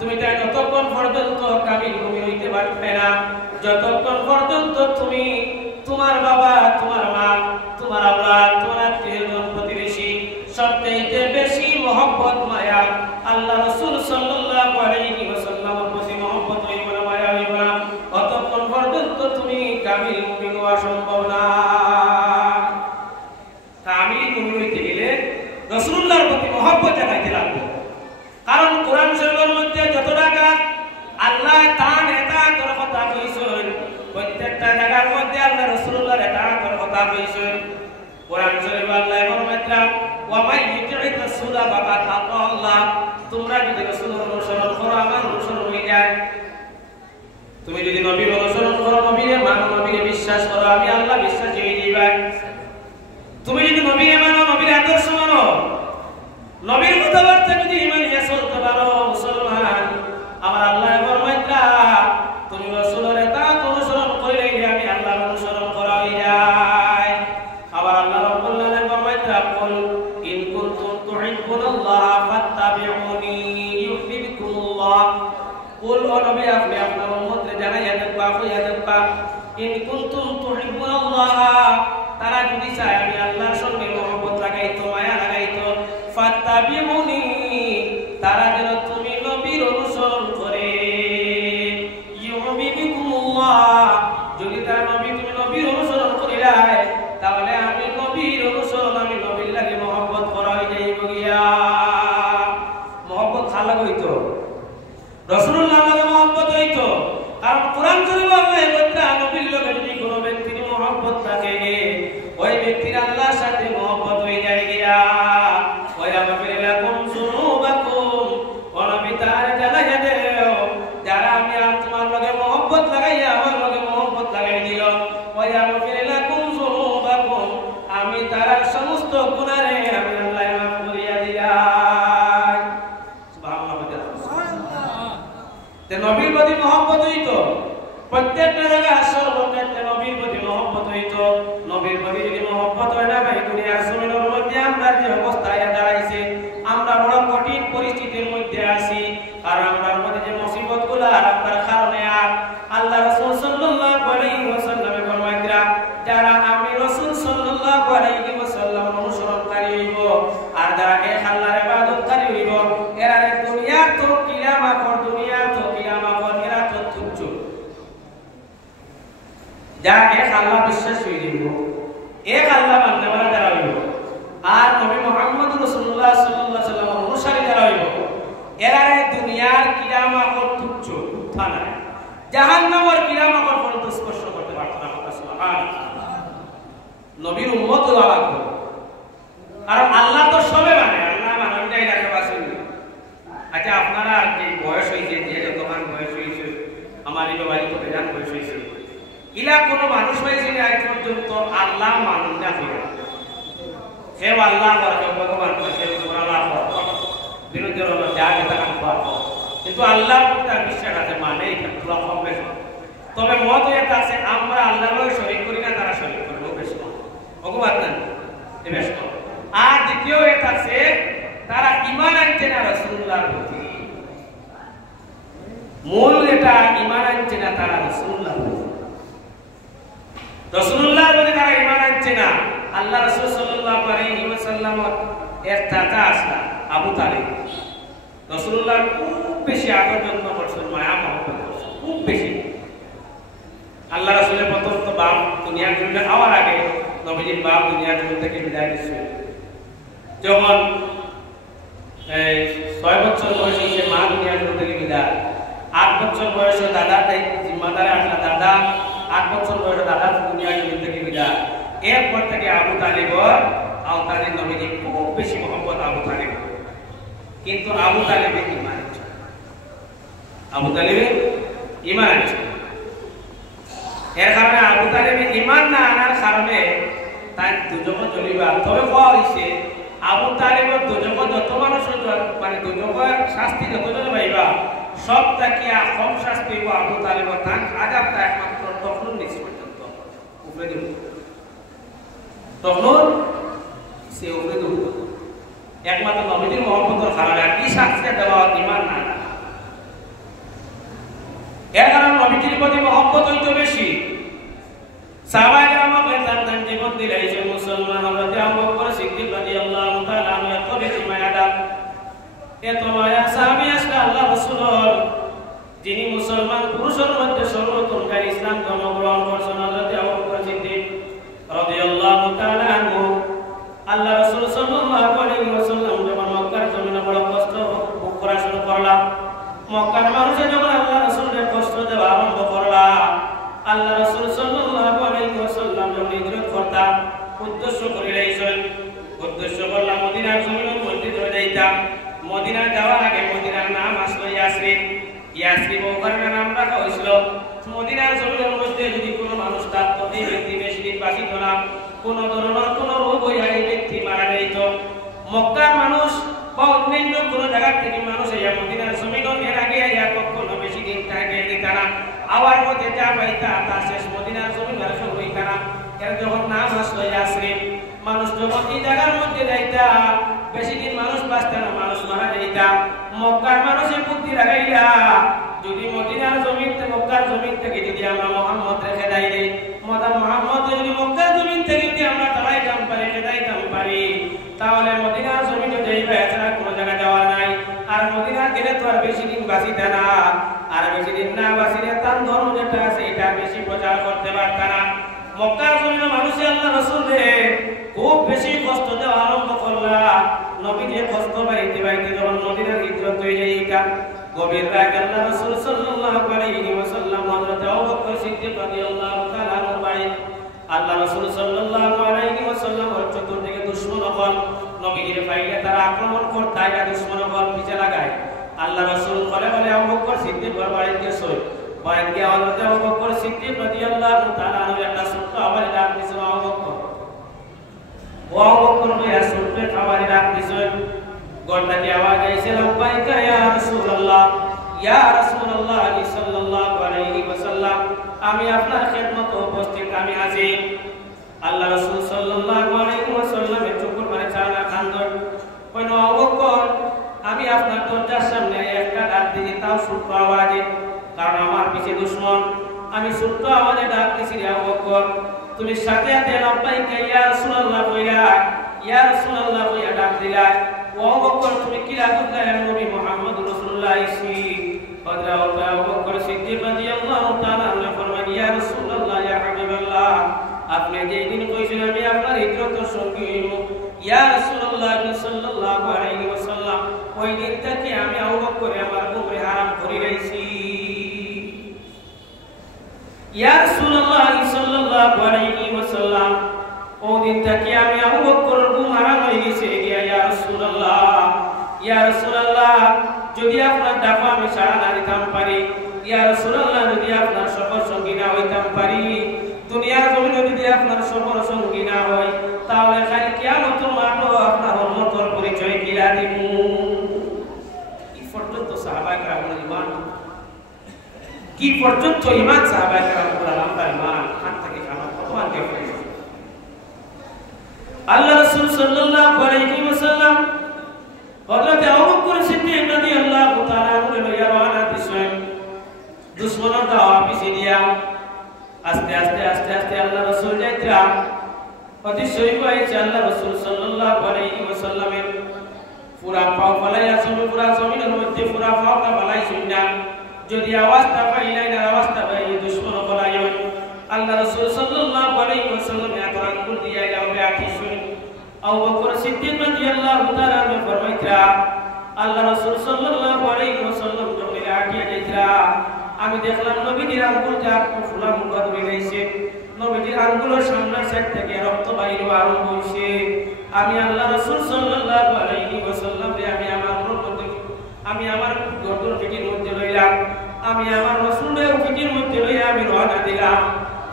তুমি যতক্ষণ পর্যন্ত কামিল মুমিন হইতে পারবে না যতক্ষণ পর্যন্ত তুমি তোমার বাবা তোমার মা তোমার আওলাদ তোমার আত্মীয়জন প্রতিবেশী সবচেয়ে বেশি মহব্বত মায়া আল্লাহ রাসূল সাল্লাল্লাহু আলাইহি ওয়াসাল্লামের প্রতি মহব্বত হইব না মায়া হইব না ততক্ষণ পর্যন্ত তুমি কামিল মুমিন হওয়া সম্ভব না কামিল মুমিন হইতে গেলে রাসূলুল্লাহর প্রতি মহব্বত দেখাইতে লাগবে কারণ কোরআন শরীফের মধ্যে যত টাকা আল্লাহ তার এতাতের কথা কইছেন প্রত্যেকটা জায়গার মধ্যে আল্লাহ রাসূলুল্লাহর এতাতের কথা কইছেন কোরআন শরীফে আল্লাহ ফরমাইলেন ওয়া মাই ইউতি'র রাসূলা ফাকাদ আতাল্লাহ তোমরা যদি রাসূলের অনুসরণ করো আমার অনুসরণ হয়ে যায় তুমি যদি নবীর অনুসরণ করো নবীরে মানো নবীরে বিশ্বাস করো আমি আল্লাহ বিশ্বাস হয়ে যাইবা তুমি যদি নবীরে মানো নবীর আদর্শ মানো নবীর কথাবার্তা যদি ঈমান নিয়ে চলতে পারো মুসলমান আমার আল্লাহ ফরমাইলেন তুমি রাসূলের এতাত অনুসরণ করলে আমি আল্লাহর অনুসরণ করা হয়ে যায় আবার আল্লাহ রাব্বুল আলামিন ফরমাইলেন কুল ইন কুনতুম তুহিব্বুনাল্লাহ ফাত্তাবিউনি ইউহিব্বুকুমুল্লাহ কুল ও নবী আপনি আপনার উম্মতকে জানাইয়া দেবা কইয়া দেবা ইন কুনতুম তুহিব্বুনাল্লাহ তারা যদি চায় আমি আল্লাহর সঙ্গে মহব্বত লাগাইতো মায়া লাগাইতো ফাত্তাবিউনি তারা যেন তুমি নবীর অনুসরণ করে ইউহিব্বুকুমুল্লাহ যদি তারা তুমি নবীর অনুসরণ করিলা তাহলে আমি নবীর অনুসরণ আমি নবীর লাগে মহব্বত করা হয়ে যাইব গিয়া মহব্বত খালা হইতো রাসূলুল্লাহর লাগে মহব্বত হইতো কারণ কোরআন শরীফে আল্লাহ বলতে নবীর লাগে যদি কোনো ব্যক্তির মহব্বত থাকে ওই ব্যক্তির আল্লাহর সাথে মহব্বত হয়ে যায় গিয়া ওয়া ইয়াগফির লাকুম যুনুবাকুম ওয়া নবী তার জানাইয়া দেও যারা আমি তোমার লগে মহব্বত লাগাইয়া আমার লগে মহব্বত লাগাই দিল ওয়া ইয়াগফির লাকুম যুনুবাকুম আমি তার সমস্ত গুনাহরে আমি আল্লাহ মাফ করিয়া দিলাই সুবহানাল্লাহ তে নবীর প্রতি মহব্বত হইতো প্রত্যেকটা জায়গায় সর্বক্ষেত্রে নবীর প্রতি মহব্বত হইতো নবীর প্রতি যদি মহব্বত হয় না ভাই দুনিয়ার জমিনের মধ্যে আমরা যে অবস্থায় দাঁড়াইছে আমরা বড় কঠিন পরিস্থিতির মধ্যে আছি কারণ আমরার মধ্যে যে মুসিবতগুলো আর আপনার কারণে আর আল্লাহ রাসূল সাল্লাল্লাহু আলাইহি ওয়াসাল্লাম ফরমাইলেন যারা আমি রাসূল সাল্লাল্লাহু আলাইহি ওয়াসাল্লাম অনুসরণকারী হইব আর যারা এক আল্লাহর ইবাদতকারী হইব এরা দুনিয়া তো কিয়ামত দুনিয়া তো কিয়ামত এরা তো তুচ্ছ যারা এক আল্লাহ বিশ্বাস হয়ে যাইব এক আল্লাহ মানতে পারা যারা হইব আর নবী মুহাম্মদ রাসূলুল্লাহ সাল্লাল্লাহু আলাইহি ওয়াসাল্লাম অনুসারী যারা হইব এরা দুনিয়ার কিয়ামত তুচ্ছ উত্থান জাহান্নামের কিয়ামত পর্যন্ত স্পর্শ করতে পারত না সুবহানাল্লাহ নবীর উম্মত হওয়া লাগবে আর আল্লাহ তো সবে মানে আল্লাহ মানবটাই রাখে বাসুন আচ্ছা আপনারা যে বয়স হইছে যে যতক্ষণ বয়স হইছে আমার এই বাড়ি তো বেজান বয়স হইছে ইলা কোনো মানুষ পাইছে না আজ পর্যন্ত আল্লাহ মানুষ না হইয়া হে আল্লাহ করে ভগবান কাছে আল্লাহ বিরুদ্ধে হলো যা এটা কাম কিন্তু আল্লাহ তার বিশ্বাস আছে মানে এটা পুরো কমবে তবে মত এটা আছে আমরা আল্লাহর শরীক করি না তারা শরীক করব বেশ ভগবান না বেশ আর দ্বিতীয় এটা আছে তারা ঈমান আনতে না রাসূলুল্লাহর প্রতি মূল এটা ঈমান আনতে না তারা রাসূলুল্লাহর প্রতি রাসূলুল্লাহর প্রতি তারা ঈমান আনছে না আল্লাহ রাসূল সাল্লাল্লাহু আলাইহি ওয়াসাল্লাম এর চাচা আসলা আবু তালিব রাসূলুল্লাহর খুব বেশি আদর যত্ন করছেন মায়া মহব্বত করছেন খুব বেশি আল্লাহ রাসূলের প্রথম তো বাপ দুনিয়ার জমিনে আওয়ার আগে নবীজির বাপ দুনিয়ার জমিন থেকে বিদায় নিয়েছে যখন 6 বছর বয়সে সে মা দুনিয়া থেকে বিদায়, 8 বছর বয়সে দাদা জিম্মাদারে আসলা দাদা, 8 বছর বয়সে দাদা দুনিয়া থেকে বিদায়। এরপর থেকে আবু তালিবর আওতাদের নবীজি খুব বেশি মহব্বত আবু তালিব, কিন্তু আবু তালিবের ঈমান আছে, আবু তালিবের ঈমান আছে। এর কারণে আবু তালিবের ঈমান না আনার কারণে তাই দুজক জ্বলিবা। তবে কোয়া হয়েছে আবু তালিবের দুজক যত মানুষ মানে দুজকের শাস্তি যতজন পাইবা সব তাকিয়া কম শাস্তি হইব আবু তালিবের তার আজাবটা একমাত্র তখন নিচ পর্যন্ত উপরে দেব, তখন সে উপরে দেব একমাত্র নবীজির মহব্বতের কারণে। আর কি শাস্তি দেওয়া ঈমান না, এর কারণে নবীজির প্রতি মহব্বত হইতো বেশি। সাহাবায়ে কেরাম জানতেন জীবন দিলাইছে মুসলমান হযরত আবু বকর সিদ্দিক রাদিয়াল্লাহু তাআলা আনহু এত বেশি মায়াদার, এত মায়া সাহাবী আসলে আল্লাহ রাসূল যিনি মুসলমান পুরুষের মধ্যে সর্বোত্তম যারা ইসলাম ধর্ম গ্রহণ করেছেন হযরত আবু বকর সিদ্দিক রাদিয়াল্লাহু তাআলা আনহু। আল্লাহ রাসূল সাল্লাল্লাহু আলাইহি ওয়াসাল্লাম যখন মক্কার জমিনে বড় কষ্ট ভোগ করা শুরু করলা, মক্কার মানুষে যখন আল্লাহ রাসূলের কষ্ট দেওয়া আরম্ভ করলা, আল্লাহ রাসূল সাল্লাল্লাহু আলাইহি ওয়াসাল্লাম যখন হিজরত করতা উদ্দেশ্য করে লাইছেন, উদ্দেশ্য করলাম মদিনার জমিনের মধ্যে চলে যাইতাম। মদিনা যাওয়ার আগে মদিনার নাম আসলো ইয়াসরিব, ইয়াসরিব ওখানে নাম রাখা হয়েছিল। মদিনার জমিনের মধ্যে যদি কোনো মানুষ থাকতো এই ব্যক্তি বেশি দিন বাঁচিত না, কোনো ধরনের কোনো রোগ হইয়া এই ব্যক্তি মারা যাইত। মক্কার মানুষ বা অন্যান্য কোনো জায়গা থেকে মানুষ এই মদিনার জমিনের এর আগে ইয়া কখনো বেশি দিন থাকে তারা আবার পথে যা পাইতা তা শেষ মদিনার জমিন সব হইতা না। এর যখন নাম আসলো ইয়াসরিব, মানুষ যখন এই জায়গার মধ্যে যাইতা বেশি দিন মানুষ বাঁচত না, মানুষ মারা যাইতা। মক্কার মানুষের বুদ্ধি লাগাইলা যদি মদিনার জমিন মক্কার জমিন থেকে যদি আমরা মুহাম্মদ রেখে দেই রে মুহাম্মদ যদি মক্কার জমিন থেকে যদি আমরা তাড়াইতাম পারি খেদাইতাম পারি তাহলে মদিনার জমিনে যাইবা, এছাড়া কোনো জায়গা যাওয়া নাই। আর মদিনা গেলে তো আর বেশি দিন বাঁচিতে না, আর বেশি দিন না বাঁচিলে তার ধর্ম যেটা আছে এটা বেশি প্রচার করতে পারত না। মক্কার জমিনে মানুষে আল্লাহ রাসূলকে খুব বেশি কষ্ট দেওয়া আরম্ভ করলা। নবীজি কষ্ট পাইতে পাইতে যখন মদিনার হিজরত হয়ে যায়, এটা গভীর রাত আল্লাহ রাসূল সাল্লাল্লাহু আলাইহি ওয়াসাল্লাম হযরত আবু বকর সিদ্দিক রাদিয়াল্লাহু তাআলা আনহু বাড়ি আল্লাহ রাসূল সাল্লাল্লাহু আলাইহি ওয়াসাল্লাম চতুর্দিকে দুশমন হল নবীজির পাইলে তারা আক্রমণ করতে আইলা, দুশমন হল পিছে লাগায়। আল্লাহ রাসূল বলে বলে আবু বকর সিদ্দিক বাড়িতে গেছে, বাড়িতে হযরত আবু বকর সিদ্দিক রাদিয়াল্লাহু তাআলা আনহু একটা ছোট্ট আওয়াজ ডাক দিয়েছিল, আবু বকর ও আবু বকর ভাইয়া ছোট্ট আওয়াজ ডাক দিয়েছিল। গর্দাকে আওয়াজ আইছে, লাব্বাইকা ইয়া রাসূলুল্লাহ, ইয়া রাসূলুল্লাহ সাল্লাল্লাহু আলাইহি ওয়াসাল্লাম, আমি আপনার খেদমতে উপস্থিত, আমি হাজির। আল্লাহ রাসূল সাল্লাল্লাহু আলাইহি ওয়াসাল্লাম চুকুর মানে চানা খান্দর কইনো, আবু বকর আমি আপনার দরজার সামনে একটা ডাক দিই, তাও ছোট্ট আওয়াজে, কারণ আমার পিছে দুশমন। আমি ছোট্ট আওয়াজে ডাক দিছি, আবু বকর তুমি সাথে সাথে লাব্বাইকা ইয়া রাসূলুল্লাহ কইলা, ইয়া রাসূলুল্লাহ কইয়া ডাক দিলা। ও আবু বকর তুমি কি রাখুল্লাহ নবী মুহাম্মদ রাসূলুল্লাহ আইছি। হযরত আবু বকর সিদ্দিক রাদিয়াল্লাহু তাআলা আনহু ফরমান, ইয়া রাসূলুল্লাহ ইয়া হাবিবাল্লাহ, আপনি যেই দিন কইছেন আমি আপনার হিজরতের সঙ্গী হইব, ইয়া রাসূলুল্লাহ সাল্লাল্লাহু আলাইহি ওয়াসাল্লাম, ওই দিন থেকে আমি আবু বকর আমার উপরে হারাম করে রাইছি। ইয়া রাসূলুল্লাহ সাল্লাল্লাহু আলাইহি ওয়াসাল্লাম, ওই দিন থেকে আমি আবু বকরের গুম হারাম হয়ে গেছে। ইয়া রাসূলুল্লাহ, ইয়া রাসূলুল্লাহ, যদি আপনার ডাকা আমি সাড়া না দিতাম পারি, ইয়া রাসূলুল্লাহ যদি আপনার সফর সঙ্গী না হইতাম পারি, দুনিয়ার জমিনে যদি আপনার সফর সঙ্গী না হয়, তাহলে খালি কিয়ামতের মাঠে আপনার উম্মতের পরিচয় কিলা দিব। কি পর্যন্ত সাহাবায়ে কেরামের ঈমান, কি পর্যন্ত ঈমান সাহাবায়ে কেরামের আল্লাহর ঈমান হাত থেকে কামত কত আগে হয়েছে। আল্লাহ রাসূল সাল্লাল্লাহু আলাইহি ওয়াসাল্লাম হযরত আবু বকর সিদ্দিক রাদিয়াল্লাহু তাআলা আনহু লইয়া রওনা দিছেন দুশমনের দাওয়া পিছে দিয়া। আস্তে আস্তে আস্তে আস্তে আল্লাহ রাসূল যাইতা অতি শরীফ হয়েছে। আল্লাহ রাসূল সাল্লাল্লাহু আলাইহি ওয়াসাল্লামের পুরা পাও ফলাইয়া পুরা জমিনের মধ্যে পুরা পাওটা ফলাইছেন না, যদি আওয়াজটা পাইলাই না আওয়াজটা পাই দুশমন ফলাই। আল্লাহ রাসূল সাল্লাল্লাহু আলাইহি ওয়াসাল্লাম এত আঙ্গুল দিয়া যাবে আকিসুন। আবু বকর সিদ্দিক রাদিয়াল্লাহু তাআলা আনহু ফরমাইতা, আল্লাহ রাসূল সাল্লাল্লাহু আলাইহি ওয়াসাল্লাম যখন হাঁটিয়া যাইতরা আমি দেখলাম নবীজির আঙ্গুলটা ফুলা মুখ ধরে গেছে, নবীজির আঙ্গুলের সামনের সাইড থেকে রক্ত বাইর হওয়া আরম্ভ হইছে। আমি আল্লাহ রাসূল সাল্লাল্লাহু আলাইহি ওয়াসাল্লাম রে আমি আমার গর্দন পিঠির মধ্যে লইলাম, আমি আমার রাসূলের পিঠির মধ্যে লইয়া আমি রওনা দিলাম।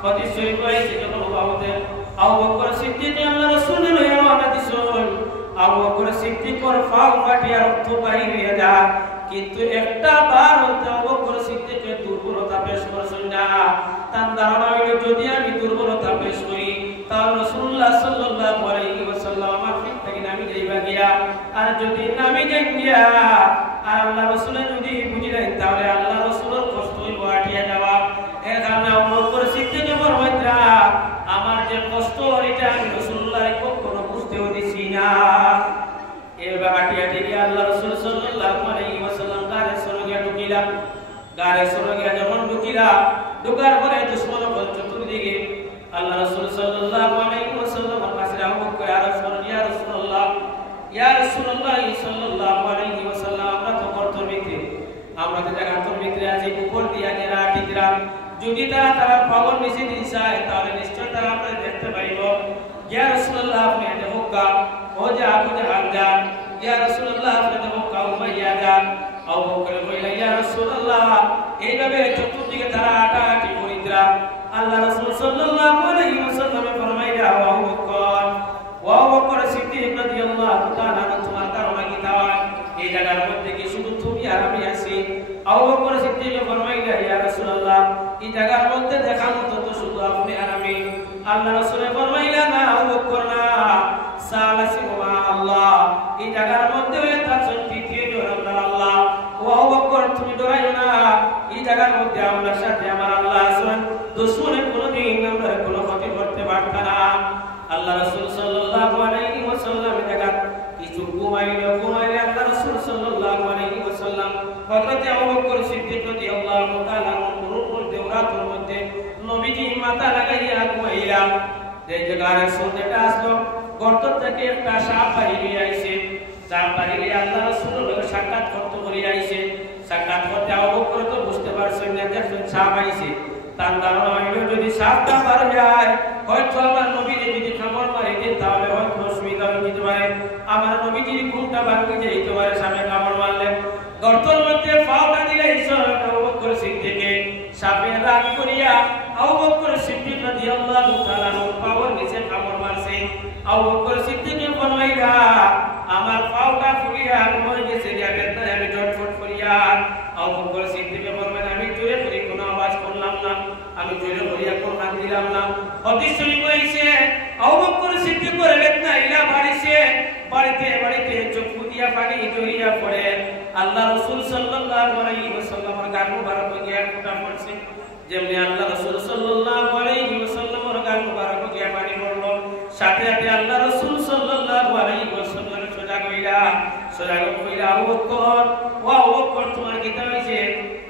হাদিস শরীফ রয়েছে যখন আবু বকর সিদ্দিক আল্লাহ রাসূলের লইয়া রওনা দিছেন, আবু বকর সিদ্দিকর ফাও ফাটিয়া রক্ত বাইর হইয়া যায়, কিন্তু একটা বার হতে আবু বকর সিদ্দিকের দুর্বলতা পেশ করছেন না। তার ধারণা হইল যদি আমি দুর্বলতা পেশ করি তাহলে রাসূলুল্লাহ সাল্লাল্লাহু আলাইহি ওয়াসাল্লাম আমার পিঠ থেকে নামি যাইবা গিয়া, আর যদি নামি যাই গিয়া আর আল্লাহ রাসূলের যদি বুঝি নাই তাহলে আল্লাহ রাসূলের কষ্ট হইব আটিয়া যাওয়া। এর কারণে আবু বকর সিদ্দিক ফরমাইতা আমার যে কষ্ট এটা আমি রাসূলুল্লাহর কখনো বুঝতেও দিছি না। এবার আটিয়া গিয়া আল্লাহ রাসূল সাল্লাল্লাহু আলাইহি ওয়াসাল্লাম গারে সরে গিয়া ঢুকিলা। গারে সরে গিয়া যখন ঢুকিলা, ঢুকার পরে দুশমন বল চতুর্দিকে আল্লাহ রাসূল সাল্লাল্লাহু আলাইহি ওয়াসাল্লামের কাছে আবু বকর ইয়া রাসূলুল্লাহ সাল্লাল্লাহু আলাইহি ওয়াসাল্লাম আমরা তো কর্তর ভিতরে, আমরা তো জাগাতর ভিতরে আছি, উপর দিয়া যারা টিকরা যদি তারা পাগল নিচে দিছায় তাহলে নিশ্চয় তারা আমরা দেখতে পাইব। ইয়া রাসূলুল্লাহ আপনি দেখো কা ও যে আবু জাহাল যান, ইয়া রাসূলুল্লাহ আপনি দেখো কা উমাইয়া যান। আবু বকর কইলা ইয়া রাসূলুল্লাহ এইভাবে চতুর্দিকে তারা আটাআটি করিতরা। আল্লাহ রাসূল সাল্লাল্লাহু আলাইহি ওয়াসাল্লাম ফরমাইলা ওয়া বকর সিদ্দিক রাদিয়াল্লাহু তাআলা তোমার ধারণা কি তাওয়া এই জায়গার মধ্যে কি শুধু তুমি আর আমি আছি? আবু বকর সিদ্দিক ফরমাইলা ইয়া রাসূলুল্লাহ এই জায়গার মধ্যে দেখার মতো তো শুধু আপনি আর আমি। আল্লাহ রাসূল ফরমাইলা না আবু বকর না, সালাসি ওয়া আল্লাহ এই জায়গার মধ্যে তার তৃতীয় জন আল্লাহ। ও আবু বকর তুমি ডরাইও না, এই জায়গার মধ্যে আমার সাথে আমার আল্লাহ আছেন, দুশমনের কোনোদিন আমরা কোনো ক্ষতি করতে পারত না। আল্লাহ রাসূল সাল্লাল্লাহু আলাইহি ওয়াসাল্লাম দেখা কিছু ঘুমাইলে আল্লাহ রাসূল সাল্লাল্লাহু আলাইহি ওয়াসাল্লাম হযরত আবু বকর সিদ্দিক রাদিয়াল্লাহু তাআলা নূরুল দেওরাতের মধ্যে নবীজি মাথা লাগাইয়া ঘুমাইলা। এই জায়গার সন্ধ্যাটা আসলো, গর্ত থেকে একটা সাপ বাইরে আইছে, সাপ বাইরে আল্লাহ রাসূলের সাক্ষাৎ করতে করিয়া আইছে। সাক্ষাৎ করতে আবু বকর তো বুঝতে পারছেন না যে সাপ আইছে, তার ধারণা হইল যদি সাপটা বার যায় হয়তো আমার নবীজি যদি কামড় মারে দেন তাহলে হয়তো অসুবিধা হয়ে যেতে পারে, আমার নবীজির ঘুমটা ভাঙে যেতে পারে সাপে কামড় মারলে। গর্তের মধ্যে পাওটা দিলে আবু বকর সিদ্দিককে সাপে রাগ করিয়া আবু বকর সিদ্দিক রাদিয়াল্লাহু তাআলা পাওয়ার নিচে কামড় মারছে। আবু বকর সিদ্দিককে ফরমাইলা আমার পাওটা ফুলিয়া মরে গেছে, আমি টটফট করিয়া। আবু বকর সিদ্দিককে ফরমাইলা আমি জোরে করে কোনো আওয়াজ করলাম না, আমি জোরে করিয়া কোরআন দিলাম না। হাদিস শরীফ হইছে আবু বকর সিদ্দিক করে বেদনা ইলা বাড়িতে চক্ষু দিয়া পানি ঝরিয়া পড়ে। আল্লাহ রাসূল সাল্লাল্লাহু আলাইহি ওয়াসাল্লামের গাল মুবারক গিয়া ফোঁটা পড়ছে, যেমনি আল্লাহ রাসূল সাল্লাল্লাহু আলাইহি ওয়াসাল্লামের গাল মুবারক গিয়া পানি পড়লো, সাথে সাথে আল্লাহ রাসূল সাল্লাল্লাহু আলাইহি ওয়াসাল্লাম সজাগ হইলা আবু বকর ও আবু বকর তোমার কি হইছে?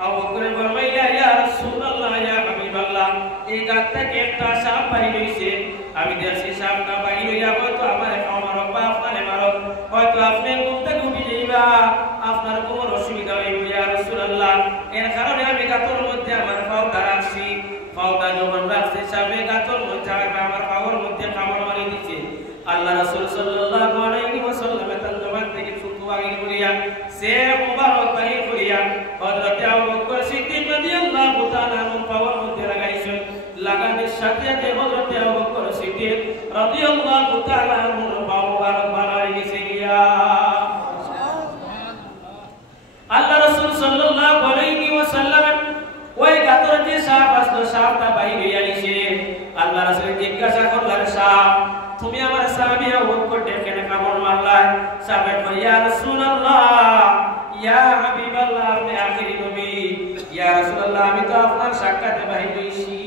আবু বকর ফরমাইলা ইয়া রাসূলুল্লাহ ইয়া হাবিবাল্লাহ এই গাছ থেকে একটা সাপ বাইর হইছে, আমি দেখছি সাপটা বাইর হইয়া হয়তো আমার মারক বা আপনারে মারক, হয়তো আপনি ঘুম থেকে উঠে যাইবা, আপনার কোনো অসুবিধা হইব ইয়া রাসূলুল্লাহ। এর কারণে আমি গাতর মধ্যে আমার পাওটা রাখছি, পাওটা যখন রাখছি সাপে গাতর মধ্যে আমার পাওয়ার মধ্যে কামড় মারি দিচ্ছে। আল্লাহ রাসূল সাল্লাল্লাহু আলাইহি ওয়াসাল্লাম তার জবান থেকে থুতু বাহির করিয়া সে মুবারক বাহির করিয়া হযরত আবু বকর সিদ্দিক রাদিয়াল্লাহু তাআলা পাওয়ার মধ্যে লাগাইছেন। লাগানোর সাথে সাথে হযরত আবু বকর সিদ্দিক রাদিয়াল্লাহু তাআলা পাও মুবারক বাড়াই গেছে গিয়া। আল্লাহ রাসূল সাল্লাল্লাহু আলাইহি ওয়াসাল্লাম ওই গাতর যে সাপ আসলো সাপটা বাইরে আইছে। আল্লাহ রাসূল জিজ্ঞাসা করলেন সাপ তুমি আমার সাহাবী আবু বকর কেন কামড় মারলা? সাহাবে কয় ইয়া রাসূলুল্লাহ ইয়া হাবিবাল্লাহ আপনি আখিরি নবী, ইয়া রাসূলুল্লাহ আমি তো আপনার সাক্ষাতে বাহির হইছি,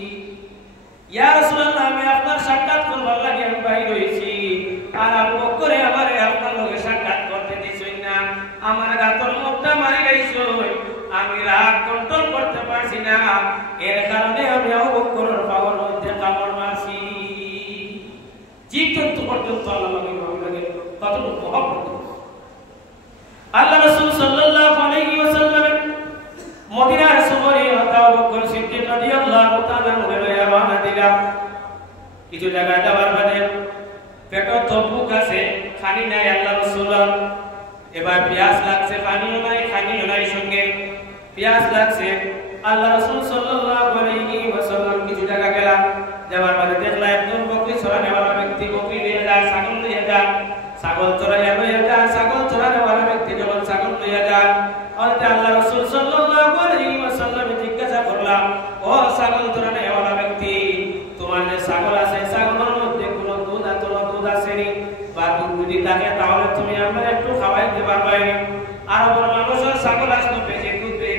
ইয়া রাসূলুল্লাহ আমি আপনার সাক্ষাৎ করবার লাগি আমি বাহির হইছি, আর আবু বকর আমারে আপনার লগে সাক্ষাৎ করতে দিছই না, আমার গাতর মুখটা মারি গাইছো, আমি রাগ কন্ট্রোল করতে পারছি না, এর কারণে আমি আবু বকরের পাওয়ার মধ্যে কামড় মারছি। জীবজন্তু পর্যন্ত আল্লাহ লাগে কতটুকু মহব্বত। আল্লাহ রাসূল সাল্লাল্লাহু আলাইহি ওয়াসাল্লাম মদিনার সফরে আবু বকর সিদ্দিক রাদিয়াল্লাহু তাআলা লইয়া রওনা দিলাম। কিছু জায়গায় যাওয়ার বাদে পেটে তবুক আছে, খানি নাই আল্লাহ রাসূল। এবার পিয়াস লাগছে, পানিও নাই সঙ্গে পিয়াস লাগছে। আল্লাহ রাসূল সাল্লাল্লাহু আলাইহি ওয়াসাল্লাম কিছু জায়গা গেলাম, যাওয়ার বাদে দেখলাম একজন বকরি চড়ানেওয়ালা ব্যক্তি বকরি নিয়ে যায়, ছাগল নিয়ে যায়, ছাগল চড়াইয়া লইয়া যায়। ছাগল চড়ানেওয়ালা ব্যক্তি যখন ছাগল লইয়া যায়, আল্লাহ রাসূল সাল্লাল্লাহু আলাইহি ওয়াসাল্লাম জিজ্ঞাসা করলাম, ও ছাগল চড়ানেওয়ালা ব্যক্তি, তোমার যে ছাগল আছে ছাগলের মধ্যে কোনো দুধ আছে নি? বা দুধ যদি থাকে তাহলে তুমি আমরা একটু খাওয়াইতে পারবানি? আরবের মানুষের ছাগল আসলো বেশি দুধ পেয়ে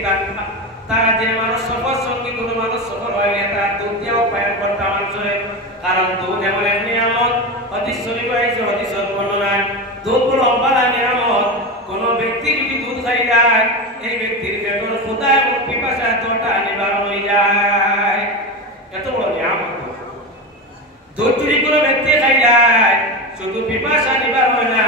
তারা যে মানুষ সফর সঙ্গী কোনো মানুষ সফর হয় তারা দুধ দিয়েও পায়ন করতে মানুষের, কারণ দুধ এমন এক নিয়ামত। হাদিস শরীফ আছে, হাদিসের বর্ণনায় দুধ বড় অবালা নিয়ামত। কোন ব্যক্তি যদি দুধ খাই যায়, এই ব্যক্তির পেটের ক্ষুধা এবং পিপাসা এতটা নিবারণ হয়ে যায়। এত বড় নিয়ামত দুধ যদি কোনো ব্যক্তি খাই যায়, শুধু পিপাসা নিবারণ হয় না,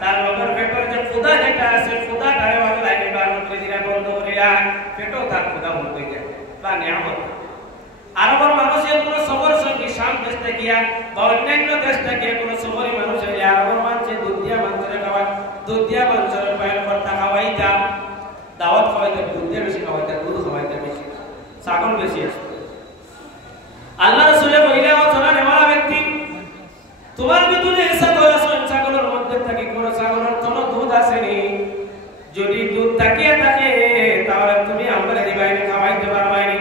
তার লোকের পেটের যে ক্ষুধা যেটা আছে ক্ষুধাটারে আল্লাহ নিবারণ করে দিলে, বন্ধ করে যায়, পেটও তার ক্ষুধা বন্ধ হয়ে যায়। তা নিয়ামত। আরবের মানুষের কোনো সফর সঙ্গী শাম দেশ থেকে বা অন্যান্য দেশ থেকে কোনো সফরি মানুষের আরবের মানুষের দুধ দিয়া মানুষের খাওয়ায়, দুধ দিয়া মানুষের পায়ন কর্তা খাওয়াইতা, দাওয়াত খাওয়াইতে দুধ দিয়ে বেশি খাওয়াইতে, দুধ খাওয়াইতে বেশি, ছাগল বেশি আছে। আল্লাহ রাসূলের কইলা, ও চড়ানেওয়ালা ব্যক্তি, তোমার ভিতরে ছাগল আছে, ছাগলের মধ্যে থেকে কোনো ছাগলের কোনো দুধ আসেনি? যদি দুধ থাকিয়ে থাকে তাহলে তুমি আমরা দিবাইনি, খাওয়াইতে পারবাইনি।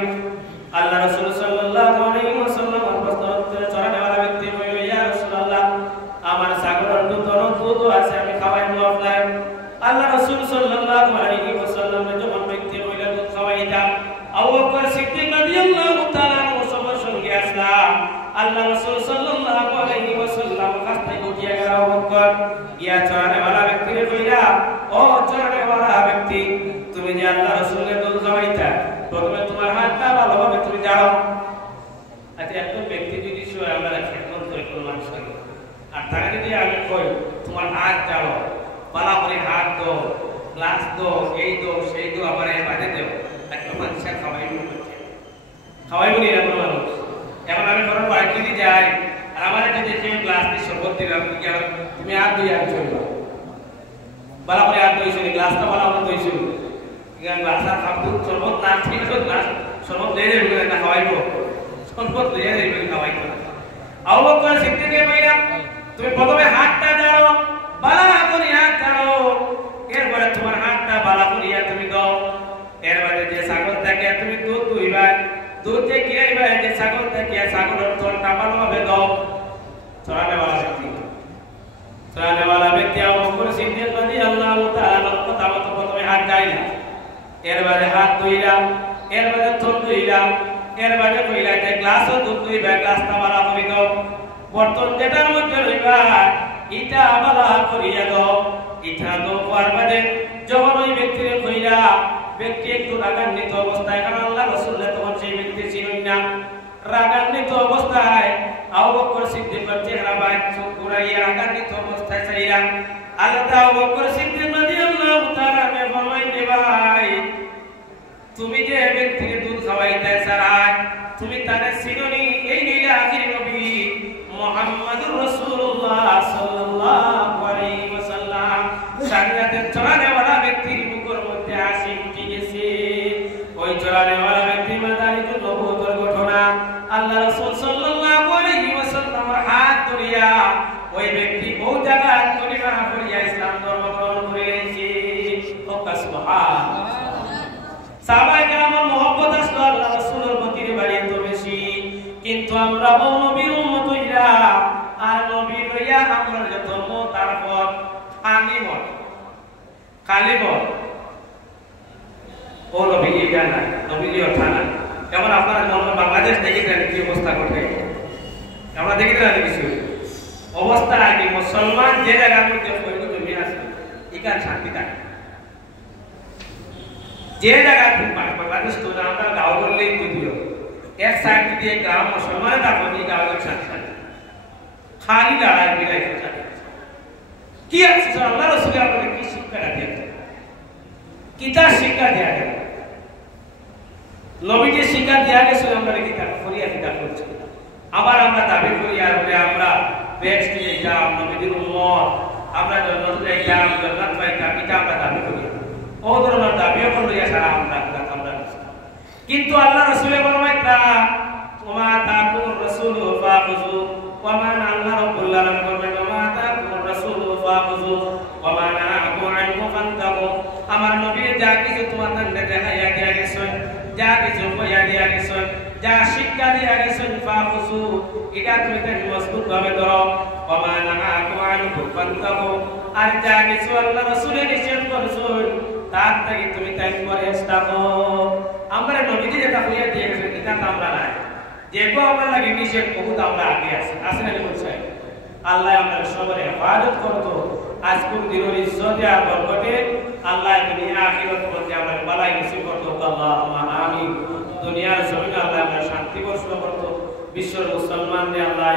আল্লাহ রাসূল সাল্লাল্লাহু আলাইহি ওয়াসাল্লাম অবস্থায় চড়ানেওয়ালা ব্যক্তি কইল, ইয়া রাসূলুল্লাহ, আমার ছাগলের দুধ আছে, আমি খাওয়াইবো আপনার। আল্লাহ রাসূল সাল্লাল্লাহু আলাইহি ওয়াসাল্লাম যখন ব্যক্তি কইল দুধ খাওয়াইতা, আবু বকর সিদ্দিক রাদিয়াল্লাহু তাআলা সবার সঙ্গে আসলাম। আল্লাহ রাসূল সাল্লাল্লাহু আলাইহি ওয়াসাল্লাম কাছে গিয়ে গেল, আবু বকর গিয়া চড়ানেওয়ালা ব্যক্তিরে কইলা, ও চড়ানেওয়ালা ব্যক্তি, তুমি যে আল্লাহ রাসূলের দুধ খাওয়াইতা, প্রথমে তোমার হাতটা ভালোভাবে তুমি জানো। আচ্ছা, একটা ব্যক্তি যদি আমরা খেদমত করি কোনো মানুষকে, আর তাকে যদি আমি কই তোমার হাত জানো, ভালো করে হাত দো, গ্লাস দো, এই দো সেই দো, আবার বাজে দেও, একটা মানুষের খাওয়াইব নি এরকম মানুষ। এখন আমি ধরো বাইক যদি যাই আর আমার একটা যে গ্লাস দিয়ে শরবত দিলাম, তুমি হাত দুই হাত চলবে, ভালো করে হাত ধুইছো, গ্লাসটা ভালো করে ধুইছো, গ্লাস আর খাব দুধ শরবত না, ঠিক আছে গ্লাস শরবত দিয়ে দেবে না, খাওয়াইব শরবত দিয়ে দেবে, খাওয়াইব না। আবু বকর সিদ্দিক কইলা, তুমি প্রথমে হাতটা জানো, ভালো করে হাত জানো, এরপরে তোমার হাতটা ভালো করিয়া তুমি দাও, এরপরে যে ছাগল থাকে তুমি দুধ দুইবা, দুধ দিয়ে কিরাইবা, যে ছাগল থাকে ছাগলের তলটা ভালোভাবে দাও। চড়ানেওয়ালা ব্যক্তি আবু বকর সিদ্দিক রাদিয়াল্লাহু তাআলা কথা মতো প্রথমে হাত গাইলা, এরপরে হাত ধুইলাম, এরপরে থল ধুইলাম, এরপরে কইলা যে গ্লাসও দুধ দুইবা, গ্লাসটা ভালো করে দাও, বর্তন যেটার মধ্যে রইবা ইটা ভালো করিয়া দাও। ইটা দাও পারবাদে যখন ওই ব্যক্তির কইলা, ব্যক্তি একটু রাগান্বিত অবস্থায়, কারণ আল্লাহ রাসূল তখন সেই ব্যক্তি ছিলেন না, রাগান্বিত অবস্থায় আবু বকর সিদ্দিকের চেহারা বাইরে চোখ ঘুরাইয়া রাগান্বিত অবস্থায় চাইলেন। আল্লাহ আবু বকর সিদ্দিক রাদিয়াল্লাহু তাআলা ফরমাইলেন, ভাই তুমি যে ব্যক্তিকে দুধ খাওয়াইতে চাই, তুমি তারে চিনোনি? এই নিলে আখির নবী মুহাম্মদুর রাসূলুল্লাহ সাল্লাল্লাহু আলাইহি ওয়াসাল্লাম। সাথে চড়ানেওয়ালা ব্যক্তির মুখের মধ্যে হাসি ফুটে গেছে। ওই চড়ানেওয়ালা ব্যক্তি মাদারিতুন নবুয়তের ঘটনা আল্লাহ রাসূল সাল্লাল্লাহু আলাইহি ওয়াসাল্লামের হাত ধরিয়া ওই ব্যক্তি বহু জায়গায় কলিমা পড়িয়া ইসলাম ধর্ম গ্রহণ করে নিয়েছে। সুবহানাল্লাহ। সাহাবায়ে কেরামের মহব্বত আসলো আল্লাহ রাসূলের প্রতি বাড়িয়ে তো বেশি, কিন্তু আমরা নবীর উম্মত হইরা আর নবী লইয়া আমরা যত তারপর আনিমত কালিমত ও নবী ইয়া না, নবী ওঠা না। যেমন আপনারা বাংলাদেশ দেখেছেন কি অবস্থা ঘটে, আমরা দেখেছিলাম কিছু অবস্থা আগে মুসলমান যে জায়গার মধ্যে জমি আছে এখানে শান্তি থাকে, যে জায়গা বাংলাদেশ তো আমরা গাঁও করলেই যদিও এক সাইড দিয়ে গাঁও মুসলমানের তারপর এই গাঁও শান্তি থাকে, খালি লড়াই বিলাই কি আছে। আল্লাহ রাসূল আপনাদের কি শিক্ষাটা দিয়েছেন? কিতা শিক্ষা দেয়া গেল নবীকে শিক্ষা দেয়া গেছিল আমরা কিতা করিয়া কিতা করছি আবার আমরা দাবি করি আর বলে আমরা বেস্ট যাইতাম নবীদের উম্মত আমরা জান্নাত যাইতাম জান্নাত পাইতাম এটা আমরা দাবি করি ও ধরনের দাবিও করিয়া সারা আমরা কিন্তু আল্লাহ রাসূলের ফরমাইতা ওমা তাকুর রাসূল ফাখুযু ওমা আল্লাহ রাব্বুল আলামিন করবেন ওমা তাকুর রাসূল ফাখুযু ওমা নাহু আনহু ফান্তাহু আমার নবী যা কিছু তোমাদের দেখাইয়া দিয়া গেছেন যা কিছু কইয়া দিয়া গেছেন যা শিক্ষা দিয়া গেছেন ফাখুযু এটা তুমি মজবুত ভাবে ধরো ওমা নাহু আনহু ফান্তাহু আর যা কিছু আল্লাহ রাসূলের নিষেধ করেছেন তার থেকে তুমি তাই করে থাকো আমরা নবীজি যেটা কইয়া দিয়ে গেছেন এটা তো আমরা নাই যেগো আমরা লাগি নিষেধ বহুত আমরা আগে আছি আসেন আলী বলছে আল্লাহ আমাদের সবার হেফাজত করতো আজকের দিনের ইজ্জতে আর বরকতে আল্লাহ দুনিয়া আখিরাত মধ্যে আমরা বালাই নসিব করতো আল্লাহুম্মা আমিন দুনিয়ার জমিনে আল্লাহ আমরা শান্তি বর্ষণ করতো বিশ্বের মুসলমানদের আল্লাহ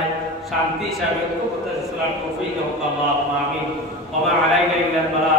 শান্তি হিসাবে ঐক্যবদ্ধ ইসলাম তৌফিক দাও আল্লাহুম্মা আমিন ওয়া মা আলাইনা ইল্লাল বালাগ